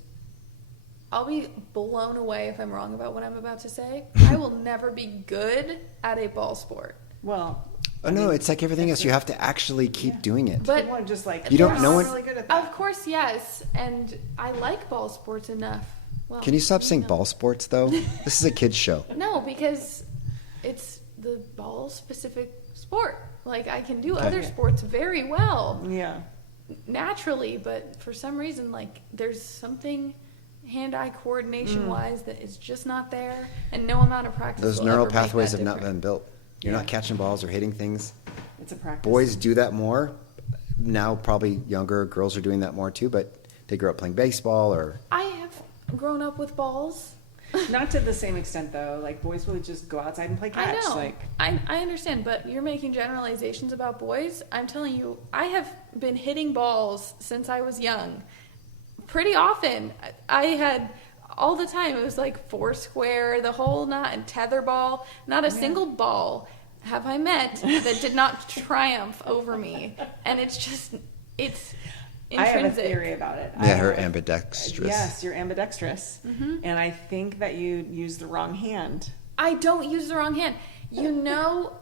I'll be blown away if I'm wrong about what I'm about to say. I will never be good at a ball sport. Well. Oh no, it's like everything else. You have to actually keep Yeah. doing it. But People are just like, You don't "Oh, know I'm it- really good at that." Of course, yes, and I like ball sports enough. Well, Can you stop saying know. ball sports though? This is a kid's show. No, because it's the ball specific sport. Like I can do other Okay. sports very well Yeah. naturally, but for some reason, like there's something hand-eye coordination wise that is just not there, and no amount of practice. Those will neural ever make pathways that have not different. been built. You're Yeah. not catching balls or hitting things. It's a practice. Boys do that more. Now probably younger girls are doing that more too, but they grew up playing baseball or I have grown up with balls. Not to the same extent, though. Like, boys will just go outside and play catch. I know. Like, I understand, but you're making generalizations about boys. I'm telling you, I have been hitting balls since I was young. Pretty often. I had all the time. It was like Foursquare, the whole knot, and tetherball. Not a single ball have I met that did not triumph over me. And it's intrinsic. I have a theory about it. yeah, her ambidextrous. Yes, you're ambidextrous. And I think that you use the wrong hand. I don't use the wrong hand. I don't know.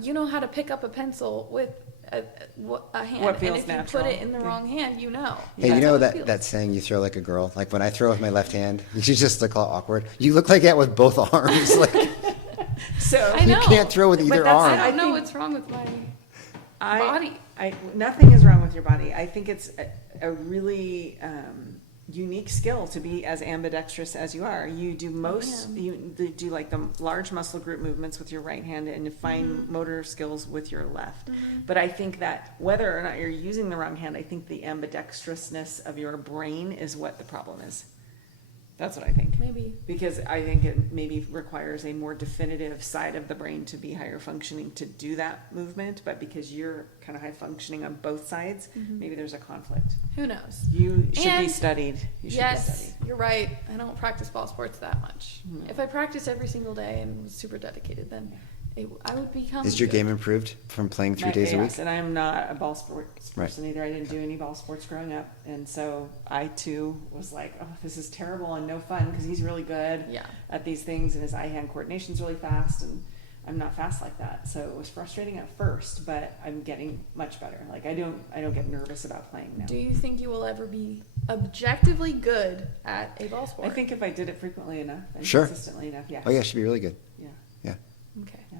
You know how to pick up a pencil with a hand, What feels and if natural. you put it in the wrong hand, you know. Hey, That's you know how it that, feels. that saying, you throw like a girl? Like when I throw with my left hand, you just look all awkward. You look like that with both arms. Like So I know. you can't throw with But either that's- arm. I don't know think- what's wrong with my I, body. nothing is wrong with your body. I think it's a really unique skill to be as ambidextrous as you are. You do do like the large muscle group movements with your right hand and fine motor skills with your left. But I think that whether or not you're using the wrong hand, I think the ambidextrousness of your brain is what the problem is. That's what I think. Maybe. Because I think it maybe requires a more definitive side of the brain to be higher functioning to do that movement, but because you're kind of high functioning on both sides, maybe there's a conflict. Who knows? You should be studied. You should be studied. You're right. I don't practice ball sports that much. No. If I practiced every single day and was super dedicated, then I would become. Is your good. game improved from playing 3 days a week? Yes, and I'm not a ball sports person either. I didn't do any ball sports growing up, and so I too was like, "Oh, this is terrible and no fun," because he's really good at these things, and his eye-hand coordination's really fast, and I'm not fast like that. So it was frustrating at first, but I'm getting much better. Like I don't get nervous about playing now. Do you think you will ever be objectively good at a ball sport? I think if I did it frequently enough and Sure. consistently enough, yes. Oh yeah, it should be really good. Yeah. Yeah. Okay. Yeah.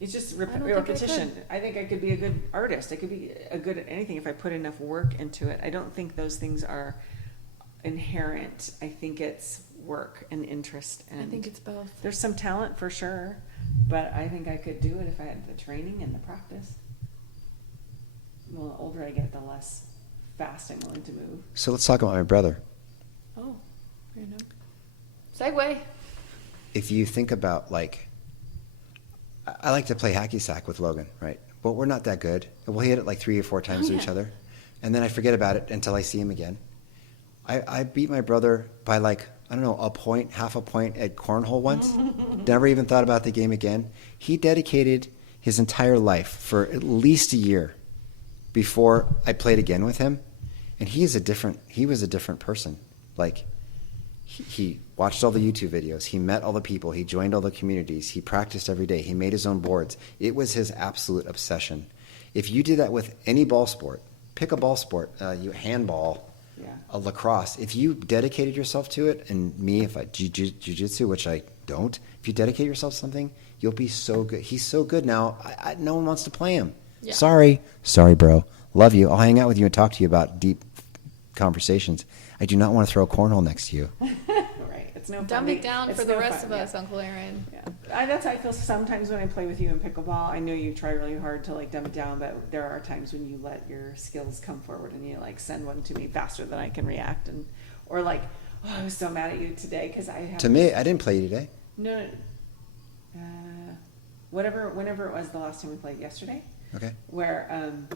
It's just don't think I repetition. could. I think I could be a good artist. I could be a good at anything if I put enough work into it. I don't think those things are inherent. I think it's work and interest. And I think it's both. there's some talent for sure, but I think I could do it if I had the training and the practice. Well, the older I get, the less fast I'm willing to move. So let's talk about my brother. Oh, random. Segue. If you think about I like to play hacky sack with Logan, right? But we're not that good. We'll hit it like 3 or 4 times to each other, and then I forget about it until I see him again. I beat my brother by a point, half a point at cornhole once. Never even thought about the game again. He dedicated his entire life for at least a year before I played again with him, and he was a different person. Like he watched all the YouTube videos. He met all the people. He joined all the communities. He practiced every day. He made his own boards. It was his absolute obsession. If you did that with any ball sport, pick a ball sport, handball, a lacrosse. If you dedicated yourself to it, and me, if I jiu-jitsu, which I don't, if you dedicate yourself to something, you'll be so good. He's so good now. No one wants to play him. Yeah. Sorry, bro. Love you. I'll hang out with you and talk to you about deep conversations. I do not want to throw a cornhole next to you. Right. It's no fun. Dumb it down It's for the no rest fun, of us, Uncle Aaron. Yeah. That's how I feel sometimes when I play with you in pickleball. I know you try really hard to dumb it down, but there are times when you let your skills come forward and you send one to me faster than I can react, or I was so mad at you today because I have To me, I didn't play you today. no. Whenever it was the last time we played yesterday. Okay. Where I'm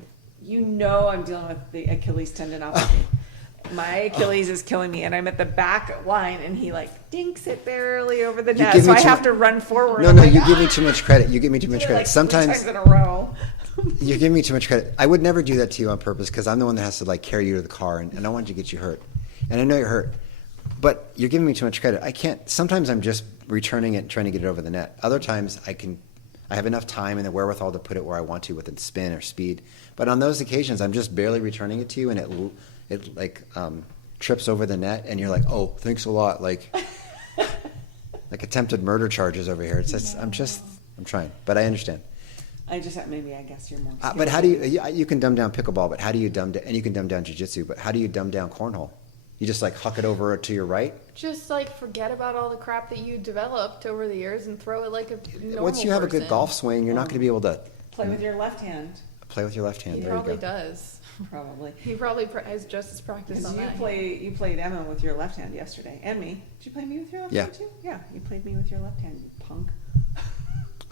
dealing with the Achilles tendinopathy. My Achilles is killing me, and I'm at the back line, and he dinks it barely over the net, so I have to run forward. No, you give me too much credit. You give me too much credit. Sometimes 3 times in a row. You're giving me too much credit. I would never do that to you on purpose because I'm the one that has to carry you to the car, and I don't want you to get you hurt. And I know you're hurt, but you're giving me too much credit. I can't. Sometimes I'm just returning it and trying to get it over the net. Other times I have enough time and the wherewithal to put it where I want to with its spin or speed. But on those occasions, I'm just barely returning it to you, and it trips over the net, and you're like, "Oh, thanks a lot." Like attempted murder charges over here. It's just, I'm trying, but I understand. I guess you're more. But how do you can dumb down pickleball, but how do you and you can dumb down jiu-jitsu, but how do you dumb down cornhole? You just huck it over to your right? Just forget about all the crap that you developed over the years and throw it like a normal Once you have a good person. golf swing, you're not going to be able to Play with your left hand. play with your left hand. He There probably you go. does. Probably. He probably has just as practice Because on that. you played Emma with your left hand yesterday, and me. Did you play me with your left hand too? Yeah, you played me with your left hand, you punk.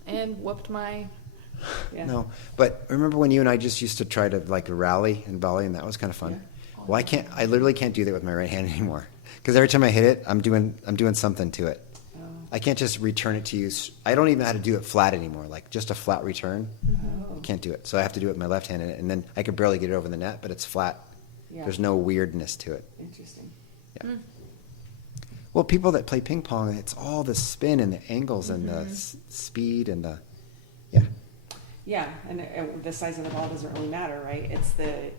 And whooped my... Yeah. No, but remember when you and I just used to try to rally and volley, and that was kind of fun. Yeah. Well, I literally can't do that with my right hand anymore because every time I hit it, I'm doing something to it. Oh. I can't just return it to you. I don't even know how to do it flat anymore, just a flat return. Oh. I can't do it, so I have to do it with my left hand, and then I could barely get it over the net, but it's flat. Yeah. There's no weirdness to it. Interesting. Yeah. Well, people that play ping pong, it's all the spin and the angles and the speed and the Yeah, and the size of the ball doesn't really matter, right? It's the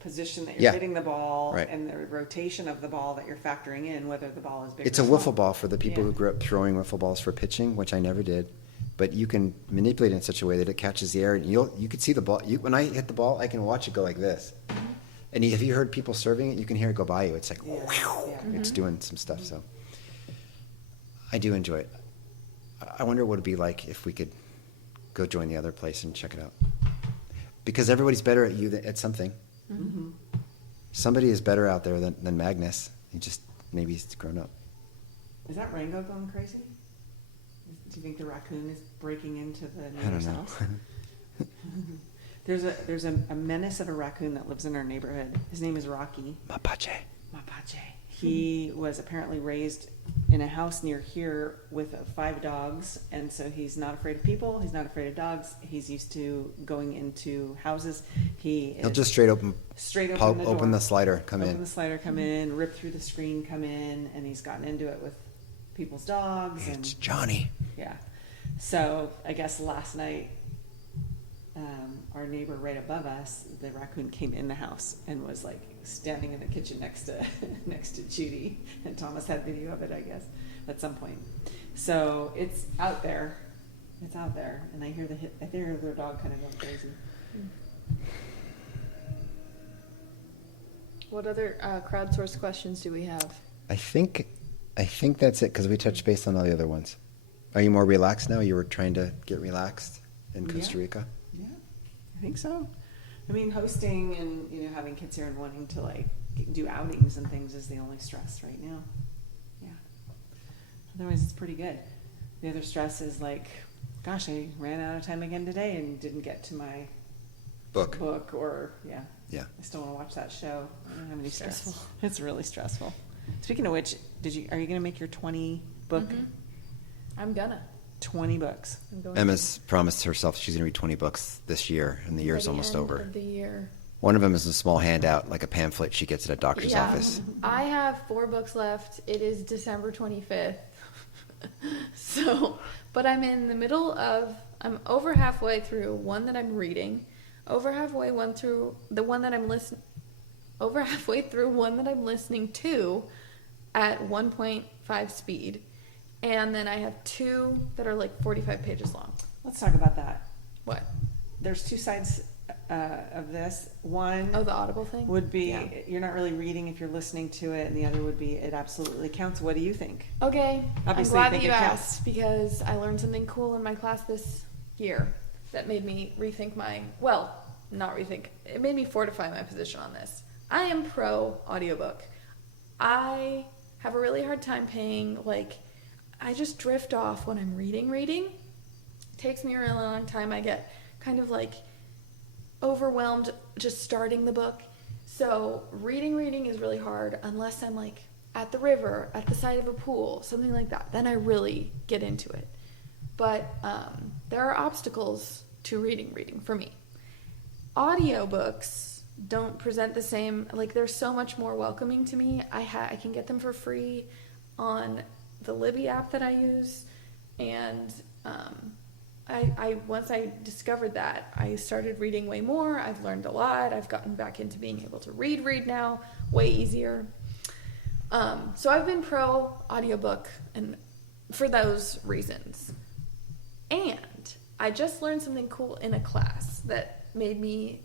position that you're hitting the ball and the rotation of the ball that you're factoring in, whether the ball is big It's or a small. wiffle ball for the people who grew up throwing wiffle balls for pitching, which I never did. But you can manipulate it in such a way that it catches the air. And you can see the ball. When I hit the ball, I can watch it go like this. And have you heard people serving it? You can hear it go by you. It's like, Yeah, whew, yeah. it's doing some stuff. So I do enjoy it. I wonder what it'd be like if we could go join the other place and check it out. Because everybody's better at you at something. Mm-hmm. Somebody is better out there than Magnus. Maybe he's grown up. Is that Rango going crazy? Do you think the raccoon is breaking into the I don't neighbor's know. house? There's a menace of a raccoon that lives in our neighborhood. His name is Rocky. Mapache. He was apparently raised in a house near here with 5 dogs, and so he's not afraid of people. He's not afraid of dogs. He's used to going into houses. He'll just straight open the door, open the slider, come open in. the slider, come in, rip through the screen, come in, and he's gotten into it with people's dogs. It's and Johnny. yeah. So I guess last night, our neighbor right above us, the raccoon came in the house and was like standing in the kitchen next to Judy, and Thomas had video of it, I guess, at some point. So it's out there, and I hear their dog kind of going crazy. What other crowdsourced questions do we have? I think that's it because we touched base on all the other ones. Are you more relaxed now? You were trying to get relaxed in Costa Rica? Yeah, I think so. I mean, hosting and having kids here and wanting to like do outings and things is the only stress right now. Yeah. Otherwise, it's pretty good. The other stress is like, gosh, I ran out of time again today and didn't get to my Book. or Yeah. I still want to watch that show. I don't have any stress. Stressful. It's really stressful. Speaking of which, are you going to make your 20 book? Mhm. I'm gonna. 20 books. I'm going Emma's promised herself she's going to read 20 books this year, and the by year's the almost end over. of the year. One of them is a small handout, like a pamphlet she gets at a doctor's office. I have 4 books left. It is December 25th. But I'm in the middle of, I'm over halfway through one that I'm reading, over halfway through one that I'm listening to at 1.5 speed. And then I have 2 that are like 45 pages long. Let's talk about that. What? There's 2 sides of this. One Oh, the Audible thing? would be Yeah. you're not really reading if you're listening to it, and the other would be it absolutely counts. What do you think? Okay, Obviously, I'm you glad that think you it counts. asked because I learned something cool in my class this year that made me rethink it made me fortify my position on this. I am pro audiobook. I have a really hard time paying, I just drift off when I'm reading. It takes me a really long time. I get kind of overwhelmed just starting the book. So reading is really hard unless I'm at the river, at the side of a pool, something like that. Then I really get into it. But there are obstacles to reading for me. Audiobooks don't present the same, they're so much more welcoming to me. I can get them for free on the Libby app that I use, and I once I discovered that, I started reading way more. I've learned a lot. I've gotten back into being able to read now way easier. So I've been pro audiobook, and for those reasons. And I just learned something cool in a class that made me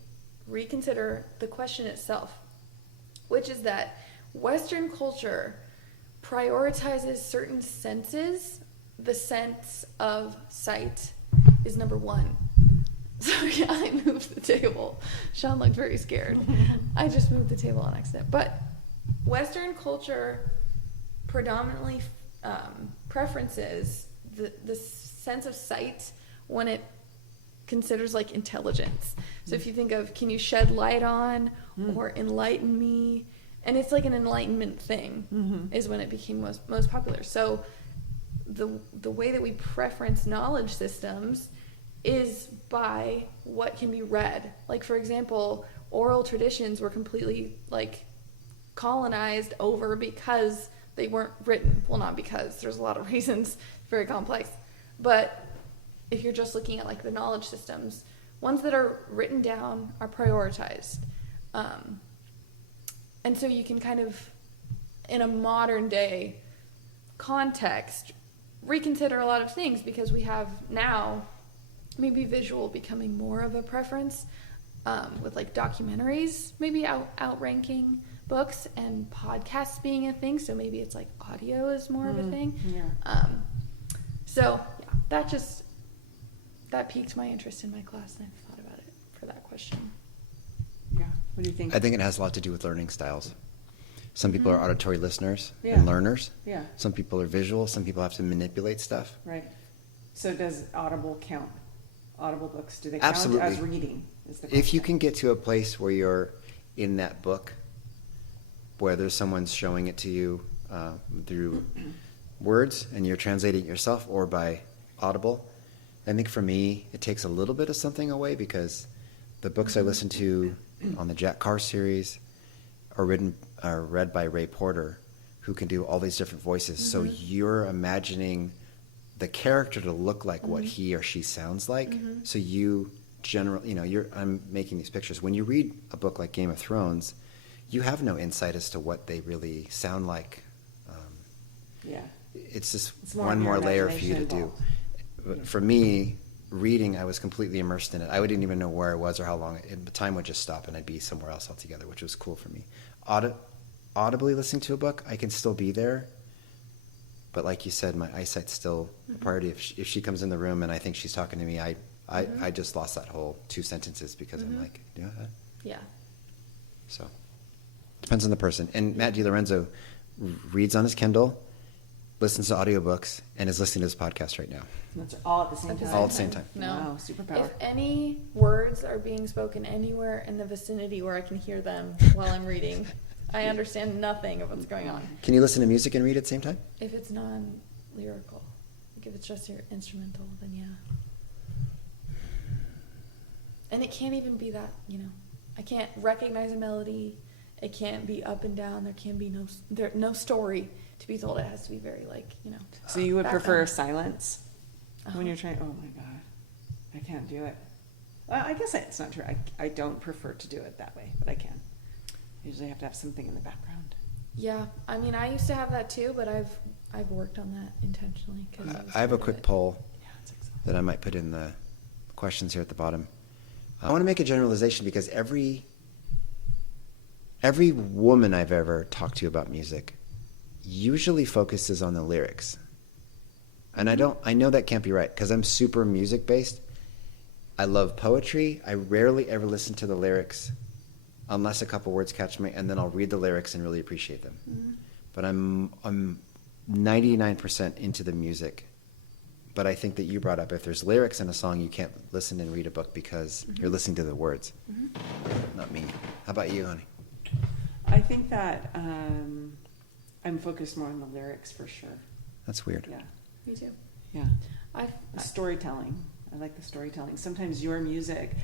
reconsider the question itself, which is that Western culture prioritizes certain senses. The sense of sight is number 1. Sorry, I moved the table. Sean looked very scared. I just moved the table on accident. But Western culture predominantly preferences the sense of sight when it considers intelligence. So if you think of, can you shed light on or enlighten me? And it's an enlightenment thing is when it became most popular. So the way that we preference knowledge systems is by what can be read. For example, oral traditions were completely colonized over because they weren't written. Well, not because. There's a lot of reasons. It's very complex. But if you're just looking at the knowledge systems, ones that are written down are prioritized. And so you can kind of, in a modern day context, reconsider a lot of things because we have now maybe visual becoming more of a preference. with like documentaries maybe outranking books and podcasts being a thing. So maybe it's like audio is more of a thing. Yeah. So yeah, that piqued my interest in my class, and I've thought about it for that question. Yeah. What do you think? I think it has a lot to do with learning styles. Some people are auditory listeners Yeah. and learners. Yeah. Some people are visual. Some people have to manipulate stuff. Right. So does Audible count? Audible books, do they count Absolutely. as reading? Is the If you question. can get to a place where you're in that book, where there's someone showing it to you through words and you're translating it yourself or by Audible, I think for me it takes a little bit of something away, because the books I listen to on the Jack Carr series are read by Ray Porter, who can do all these different voices. So you're imagining the character to look like what he or she sounds like. So you generally, I'm making these pictures. When you read a book like Game of Thrones, you have no insight as to what they really sound like. Yeah. It's just It's more one of your more layer for you to imagination do. involved. But for me, reading, I was completely immersed in it. I wouldn't even know where I was or how long. The time would just stop and I'd be somewhere else altogether, which was cool for me. Audibly listening to a book, I can still be there. But like you said, my eyesight's still a priority. If she comes in the room and I think she's talking to me, I just lost that whole 2 sentences because I'm like, yeah. Yeah. So depends on the person. And Matt DiLorenzo reads on his Kindle, listens to audiobooks, and is listening to this podcast right now. That's all at the same time. All at the same time. No. Wow, superpower. If any words are being spoken anywhere in the vicinity where I can hear them while I'm reading, I understand nothing of what's going on. Can you listen to music and read at the same time? If it's non-lyrical, like if it's just your instrumental, then yeah. And it can't even be that, I can't recognize a melody. It can't be up and down. There can be no story to be told. It has to be very So you would prefer background. silence when you're trying? Oh my God, I can't do it. Well, I guess it's not true. I don't prefer to do it that way, but I can. Usually have to have something in the background. Yeah, I mean, I used to have that too, but I've worked on that intentionally. I have a quick poll Yeah, it's exhausting. that I might put in the questions here at the bottom. I want to make a generalization because every woman I've ever talked to about music usually focuses on the lyrics. And I know that can't be right because I'm super music based. I love poetry. I rarely ever listen to the lyrics unless a couple words catch me, and then I'll read the lyrics and really appreciate them. But I'm 99% into the music. But I think that you brought up, if there's lyrics in a song, you can't listen and read a book because you're listening to the words. Not me. How about you, honey? I think that I'm focused more on the lyrics for sure. That's weird. Yeah, Me too. yeah. The storytelling. I like the storytelling. Sometimes your music,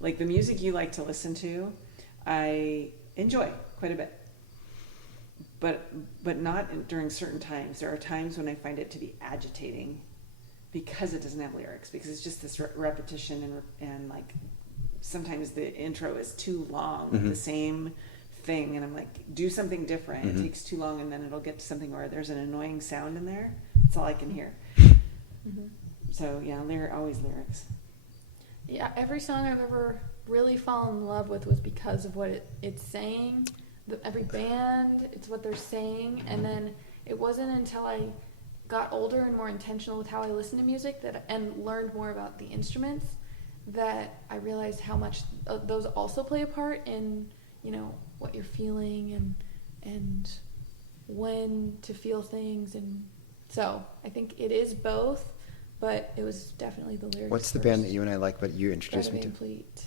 like the music you like to listen to, I enjoy quite a bit. But not during certain times. There are times when I find it to be agitating because it doesn't have lyrics, because it's just this repetition and like sometimes the intro is too long with the same thing, and I'm like, do something different. It takes too long, and then it'll get to something where there's an annoying sound in there. That's all I can hear. So yeah, always lyrics. Yeah, every song I've ever really fallen in love with was because of what it's saying. Every band, it's what they're saying. And then it wasn't until I got older and more intentional with how I listen to music and learned more about the instruments that I realized how much those also play a part in, what you're feeling and when to feel things. And so I think it is both, but it was definitely the lyrics. What's the first. band that you and I like, but you introduced Greta me Van to? Fleet.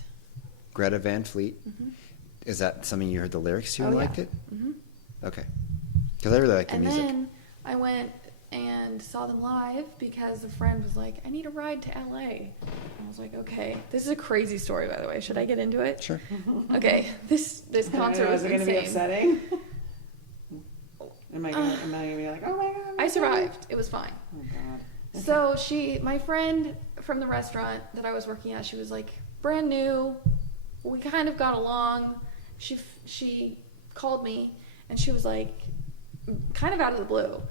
Greta Van Fleet. Is that something you heard the lyrics to and liked it? Okay. Because I really like the And music. then I went and saw them live because a friend was like, I need a ride to LA. And I was like, okay. This is a crazy story, by the way. Should I get into it? Sure. Okay. This concert was Is it going to insane. be upsetting? Am I gonna be like, oh my God? I survived. It was fine. Oh God. So my friend from the restaurant that I was working at, she was like brand new. We kind of got along. She called me and she was like, kind of out of the blue.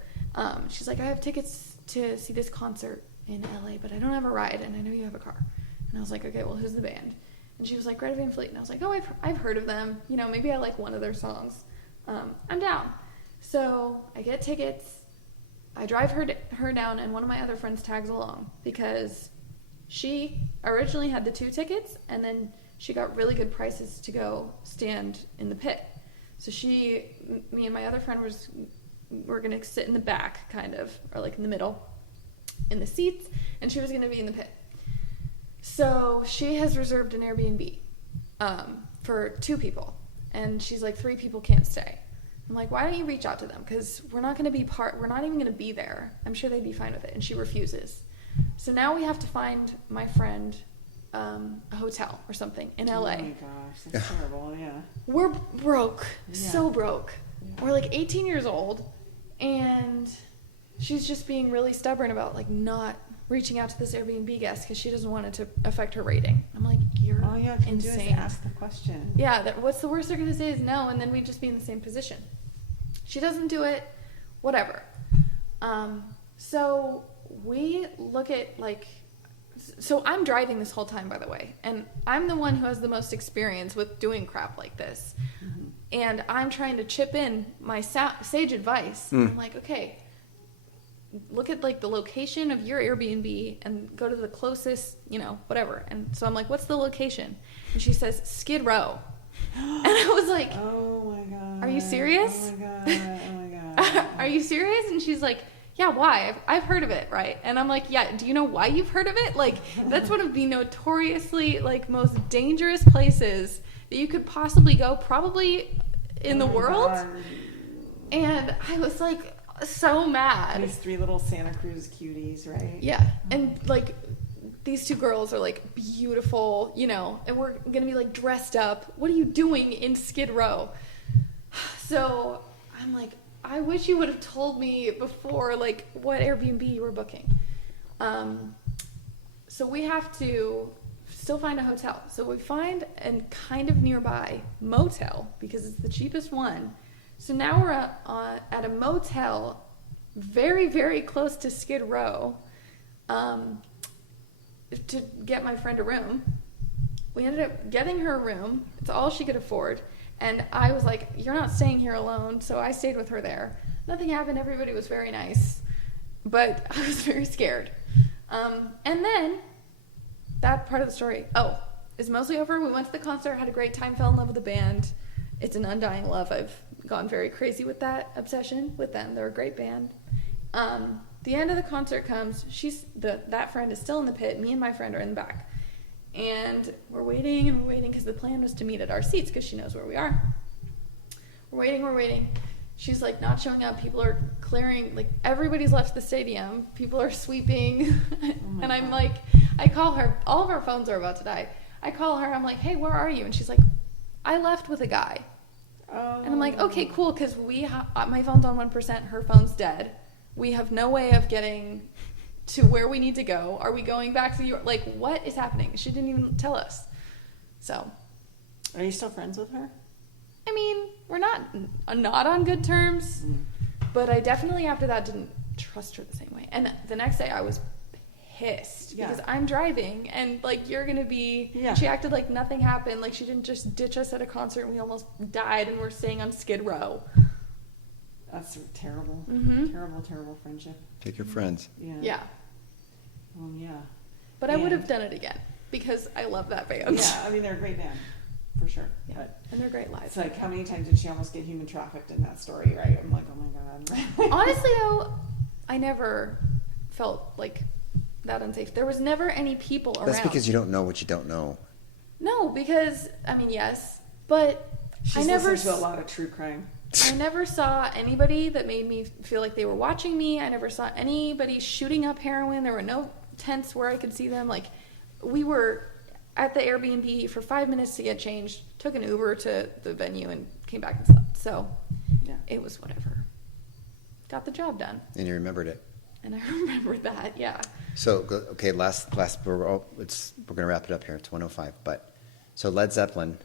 She's like, I have tickets to see this concert in LA, but I don't have a ride and I know you have a car. And I was like, okay, well, who's the band? And she was like, Greta Van Fleet. And I was like, oh, I've heard of them. You know, maybe I like one of their songs. I'm down. So I get tickets. I drive her down, and one of my other friends tags along because she originally had the 2 tickets, and then she got really good prices to go stand in the pit. So me and my other friend were going to sit in the back, kind of, or like in the middle, in the seats, and she was going to be in the pit. So she has reserved an Airbnb for 2 people, and she's like, 3 people can't stay. I'm like, why don't you reach out to them? Because we're not even going to be there. I'm sure they'd be fine with it. And she refuses. So now we have to find my friend a hotel or something in LA. Oh my gosh, that's terrible, yeah. We're broke. Yeah. So broke. Yeah. We're like 18 years old, and she's just being really stubborn about like not reaching out to this Airbnb guest because she doesn't want it to affect her rating. I'm like, you're All you have to do insane. is ask the question. Yeah, what's the worst they're going to say is no, and then we'd just be in the same position. She doesn't do it, whatever. So we look at so I'm driving this whole time, by the way, and I'm the one who has the most experience with doing crap like this. Mm-hmm. And I'm trying to chip in my sage advice. I'm like, okay, look at like the location of your Airbnb and go to the closest, whatever. And so I'm like, what's the location? And she says Skid Row. And I was like, oh my God. Are you serious? Oh my God. Oh my God. Are you serious? And she's like, yeah, why? I've heard of it, right? And I'm like, yeah, do you know why you've heard of it? Like, that's one of the notoriously, like, most dangerous places that you could possibly go, probably in the world. God. And I was like, so mad. These 3 little Santa Cruz cuties, right? Yeah. And, like, these 2 girls are, like, beautiful, and we're going to be, like, dressed up. What are you doing in Skid Row? So I'm like, I wish you would have told me before, like, what Airbnb you were booking. So we have to still find a hotel. So we find a kind of nearby motel because it's the cheapest one. So now we're at a motel very, very close to Skid Row to get my friend a room. We ended up getting her a room. It's all she could afford. And I was like, you're not staying here alone. So I stayed with her there. Nothing happened. Everybody was very nice. But I was very scared. And then that part of the story, is mostly over. We went to the concert, had a great time, fell in love with the band. It's an undying love. I've gone very crazy with that obsession with them. They're a great band. The end of the concert comes. That friend is still in the pit. Me and my friend are in the back. And we're waiting because the plan was to meet at our seats because she knows where we are. We're waiting. She's like not showing up. People are clearing, like everybody's left the stadium. People are sweeping. And I'm like, I call her. All of our phones are about to die. I call her. I'm like, hey, where are you? And she's like, I left with a guy. Oh. And I'm like, okay, cool, because my phone's on 1%. Her phone's dead. We have no way of getting to where we need to go. Are we going back to New York? Like, what is happening? She didn't even tell us. So. Are you still friends with her? I mean, we're not on good terms, but I definitely after that didn't trust her the same way. And the next day I was pissed because I'm driving and like you're gonna be. Yeah. She acted like nothing happened. Like she didn't just ditch us at a concert and we almost died and we're staying on Skid Row. That's terrible. Terrible friendship. Pick your friends. Yeah. Oh yeah. But I would have done it again because I love that band. Yeah, I mean they're a great band. For sure. Yeah. But, and they're great live. It's like, how many times did she almost get human trafficked in that story, right? I'm like, oh my God. Honestly, though, I never felt like that unsafe. There was never any people around. That's because you don't know what you don't know. No, because, I mean, yes, but She's I never listened to a lot of true crime. I never saw anybody that made me feel like they were watching me. I never saw anybody shooting up heroin. There were no tents where I could see them. Like, we were at the Airbnb for 5 minutes to get changed, took an Uber to the venue and came back and slept. So it was whatever. Got the job done. And you remembered it. And I remembered that, yeah. So, okay, last we're going to wrap it up here. It's 1:05. But, so Led Zeppelin,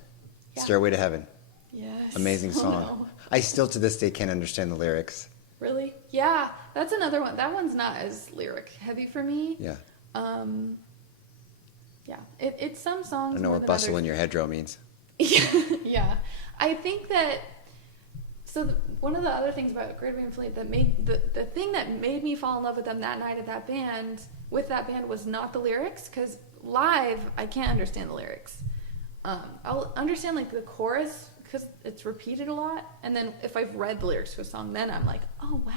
Stairway to Heaven. Yes. Amazing song. Oh, no. I still to this day can't understand the lyrics. Really? Yeah, that's another one. That one's not as lyric heavy for me. Yeah. yeah, it's some songs. I don't know more what than bustle others. in your hedgerow means. Yeah, I think that. So one of the other things about Greta Van Fleet that made the thing that made me fall in love with them that night at that band was not the lyrics, because live I can't understand the lyrics. I'll understand like the chorus because it's repeated a lot, and then if I've read the lyrics to a song, then I'm like, oh wow,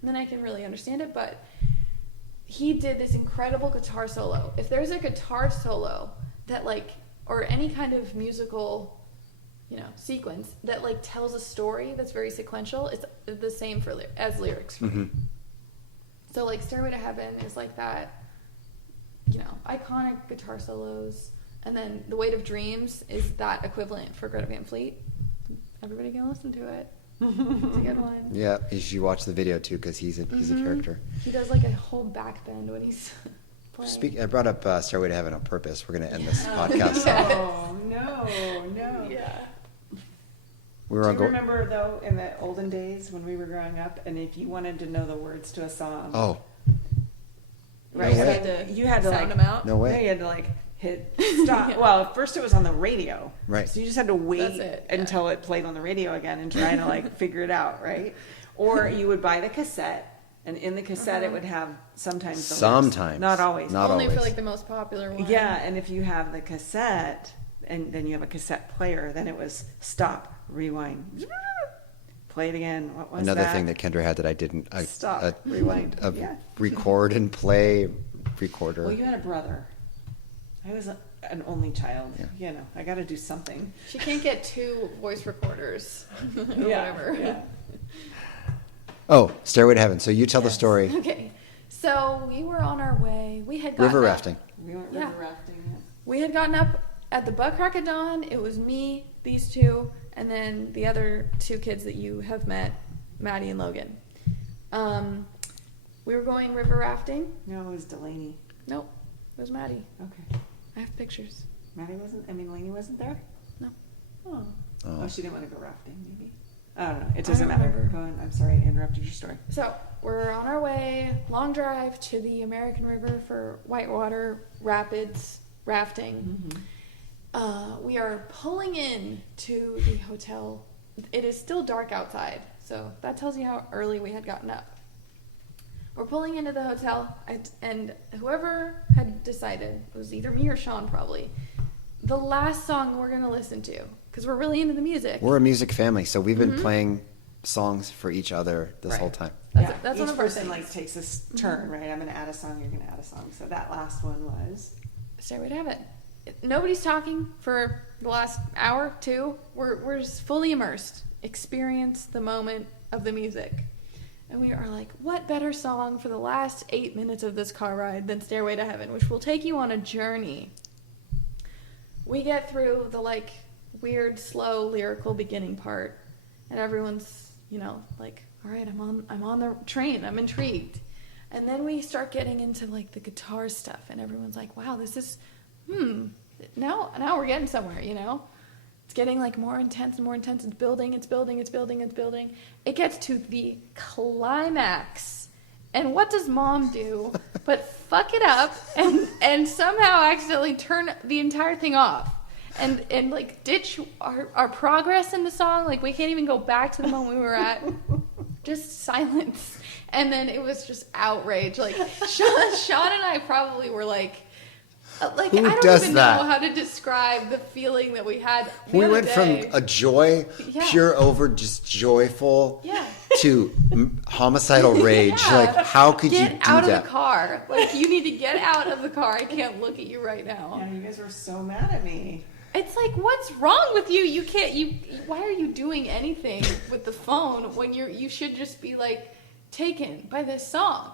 and then I can really understand it. But he did this incredible guitar solo. If there's a guitar solo that like, or any kind of musical, sequence that like tells a story that's very sequential, it's the same as lyrics for me. So like Stairway to Heaven is like that, iconic guitar solos, and then The Weight of Dreams is that equivalent for Greta Van Fleet. Everybody can listen to it. It's a good one. Yeah, you should watch the video too, because he's a character. He does like a whole back bend when he's playing. I brought up Stairway to Heaven on purpose. We're going to end this podcast. Oh, no. Yeah. We were Do on you remember, though, in the olden days when we were growing up, and if you wanted to know the words to a song, right? No way. You had to sound like them out. No way. You had to like hit stop. Yeah. Well, at first it was on the radio, right? So you just had to wait until it played on the radio again and try to like figure it out, right? Or you would buy the cassette, and in the cassette it would have sometimes, not always, only for like the most popular one. Yeah, and if you have the cassette and then you have a cassette player, then it was stop, rewind, play it again. What was another that? thing that Kendra had that I didn't? Stop, rewind. Record and play recorder. Well, you had a brother. I was an only child. Yeah. I got to do something. She can't get 2 voice recorders or whatever. Yeah. Oh, Stairway to Heaven. So you tell the story. Okay. So we were on our way. We had gotten River up. rafting. We went river rafting. Yeah. We had gotten up at the butt crack of dawn. It was me, these 2, and then the other 2 kids that you have met, Maddie and Logan. We were going river rafting. No, it was Delaney. Nope, it was Maddie. Okay. I have pictures. Lainey wasn't there? No. Oh, she didn't want to go rafting, maybe. I don't know. It doesn't matter. Remember. Go on. I'm sorry, I interrupted your story. So we're on our way, long drive to the American River for whitewater rapids rafting. We are pulling in to the hotel. It is still dark outside, so that tells you how early we had gotten up. We're pulling into the hotel, and whoever had decided, it was either me or Sean probably, the last song we're going to listen to, because we're really into the music. We're a music family, so we've been playing songs for each other this whole time. That's one Each of our person things. like takes this turn, right? I'm going to add a song, you're going to add a song. So that last one was Stairway to Heaven. Nobody's talking for the last hour, 2. We're just fully immersed. Experience the moment of the music. And we are like, what better song for the last 8 minutes of this car ride than Stairway to Heaven, which will take you on a journey. We get through the like weird, slow, lyrical beginning part, and everyone's, like, all right, I'm on the train. I'm intrigued. And then we start getting into like the guitar stuff, and everyone's like, wow, this is now we're getting somewhere, It's getting like more intense and more intense. It's building. It gets to the climax. And what does Mom do but fuck it up and somehow accidentally turn the entire thing off and like ditch our progress in the song? Like we can't even go back to the moment we were at. Just silence. And then it was just outrage. Like Sean and I probably were like I don't even know how to describe the feeling that we had. We went from a joy, pure over, just joyful, to homicidal rage. Yeah. Like, how could you do that? Get out of the car. Like, you need to get out of the car. I can't look at you right now. Yeah, you guys were so mad at me. It's like, what's wrong with you? Why are you doing anything with the phone when you should just be like taken by this song?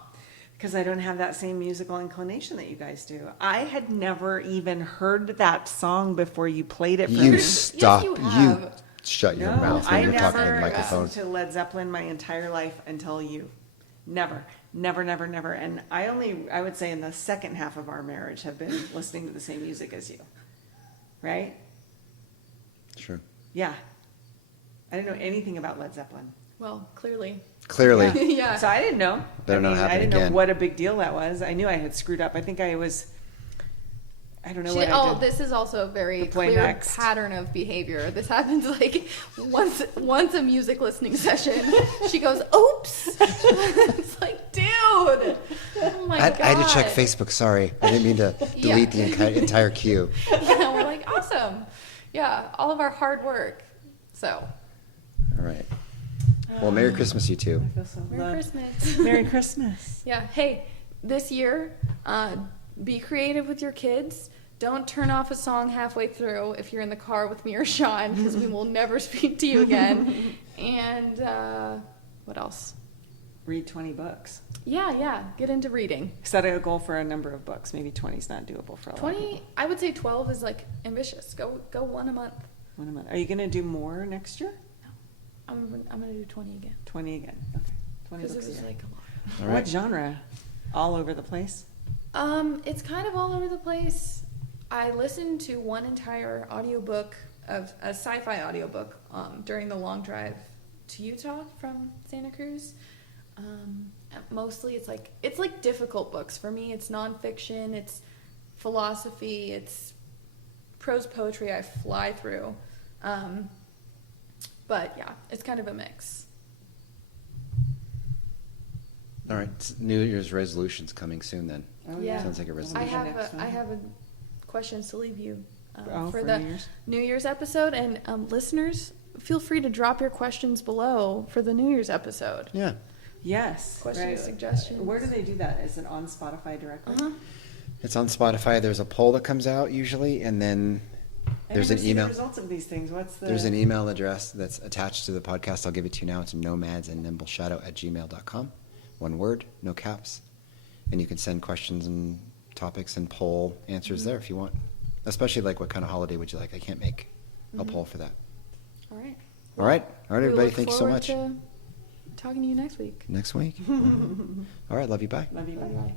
Because I don't have that same musical inclination that you guys do. I had never even heard that song before you played it for me. You stop. Yes, you have. You shut your mouth when you're talking to the microphone. I never listened to Led Zeppelin my entire life until you. Never. And I would say in the second half of our marriage have been listening to the same music as you. Right? Sure. Yeah. I didn't know anything about Led Zeppelin. Well, clearly. Yeah. So I didn't know. Better not happen I didn't again. know what a big deal that was. I knew I had screwed up. I think I was I don't know what I did. This is also a very Play clear next. pattern of behavior. This happens like once a music listening session. She goes, "Oops!" It's like, dude, oh my god. I had to check Facebook. Sorry, I didn't mean to delete the entire queue. Yeah, we're like, awesome. Yeah, all of our hard work. So, All right. Well, Merry Christmas, you two. I feel so Merry loved. Christmas. Merry Christmas. Yeah. Hey, this year, be creative with your kids. Don't turn off a song halfway through if you're in the car with me or Sean, because we will never speak to you again. And what else? Read 20 books. Yeah. Get into reading. Set a goal for a number of books. Maybe 20 is not doable for a lot of 20. people. I would say 12 is like ambitious. Go one a month. 1 a month. Are you going to do more next year? I'm gonna do 20 again. 20 again. Okay. 20 Because books it a was year. like a lot. All What right. genre? All over the place? It's kind of all over the place. I listened to one entire audiobook of a sci-fi audiobook during the long drive to Utah from Santa Cruz. Mostly it's like difficult books. For me, it's nonfiction, it's philosophy, it's prose poetry I fly through. But yeah, it's kind of a mix. All right. New Year's resolutions coming soon then. Oh, Yeah. Sounds like a I resolution. have a questions to leave you for the New Year's? New Year's episode, and listeners, feel free to drop your questions below for the New Year's episode. Yeah. Yes. Questions, suggestions. Where do they do that? Is it on Spotify directly? Uh-huh. It's on Spotify. There's a poll that comes out usually, and then there's I an never see email. the results of these things. What's the... There's an email address that's attached to the podcast. I'll give it to you now. It's nomadsandnimbleshadow@gmail.com. One word, no caps. And you can send questions and topics and poll answers there if you want. Especially like what kind of holiday would you like? I can't make a poll for that. All right. All right. All right, We everybody. look Thank you so forward much. to talking to you next week. Next week. All right. Love you. Bye. Love you. Bye-bye.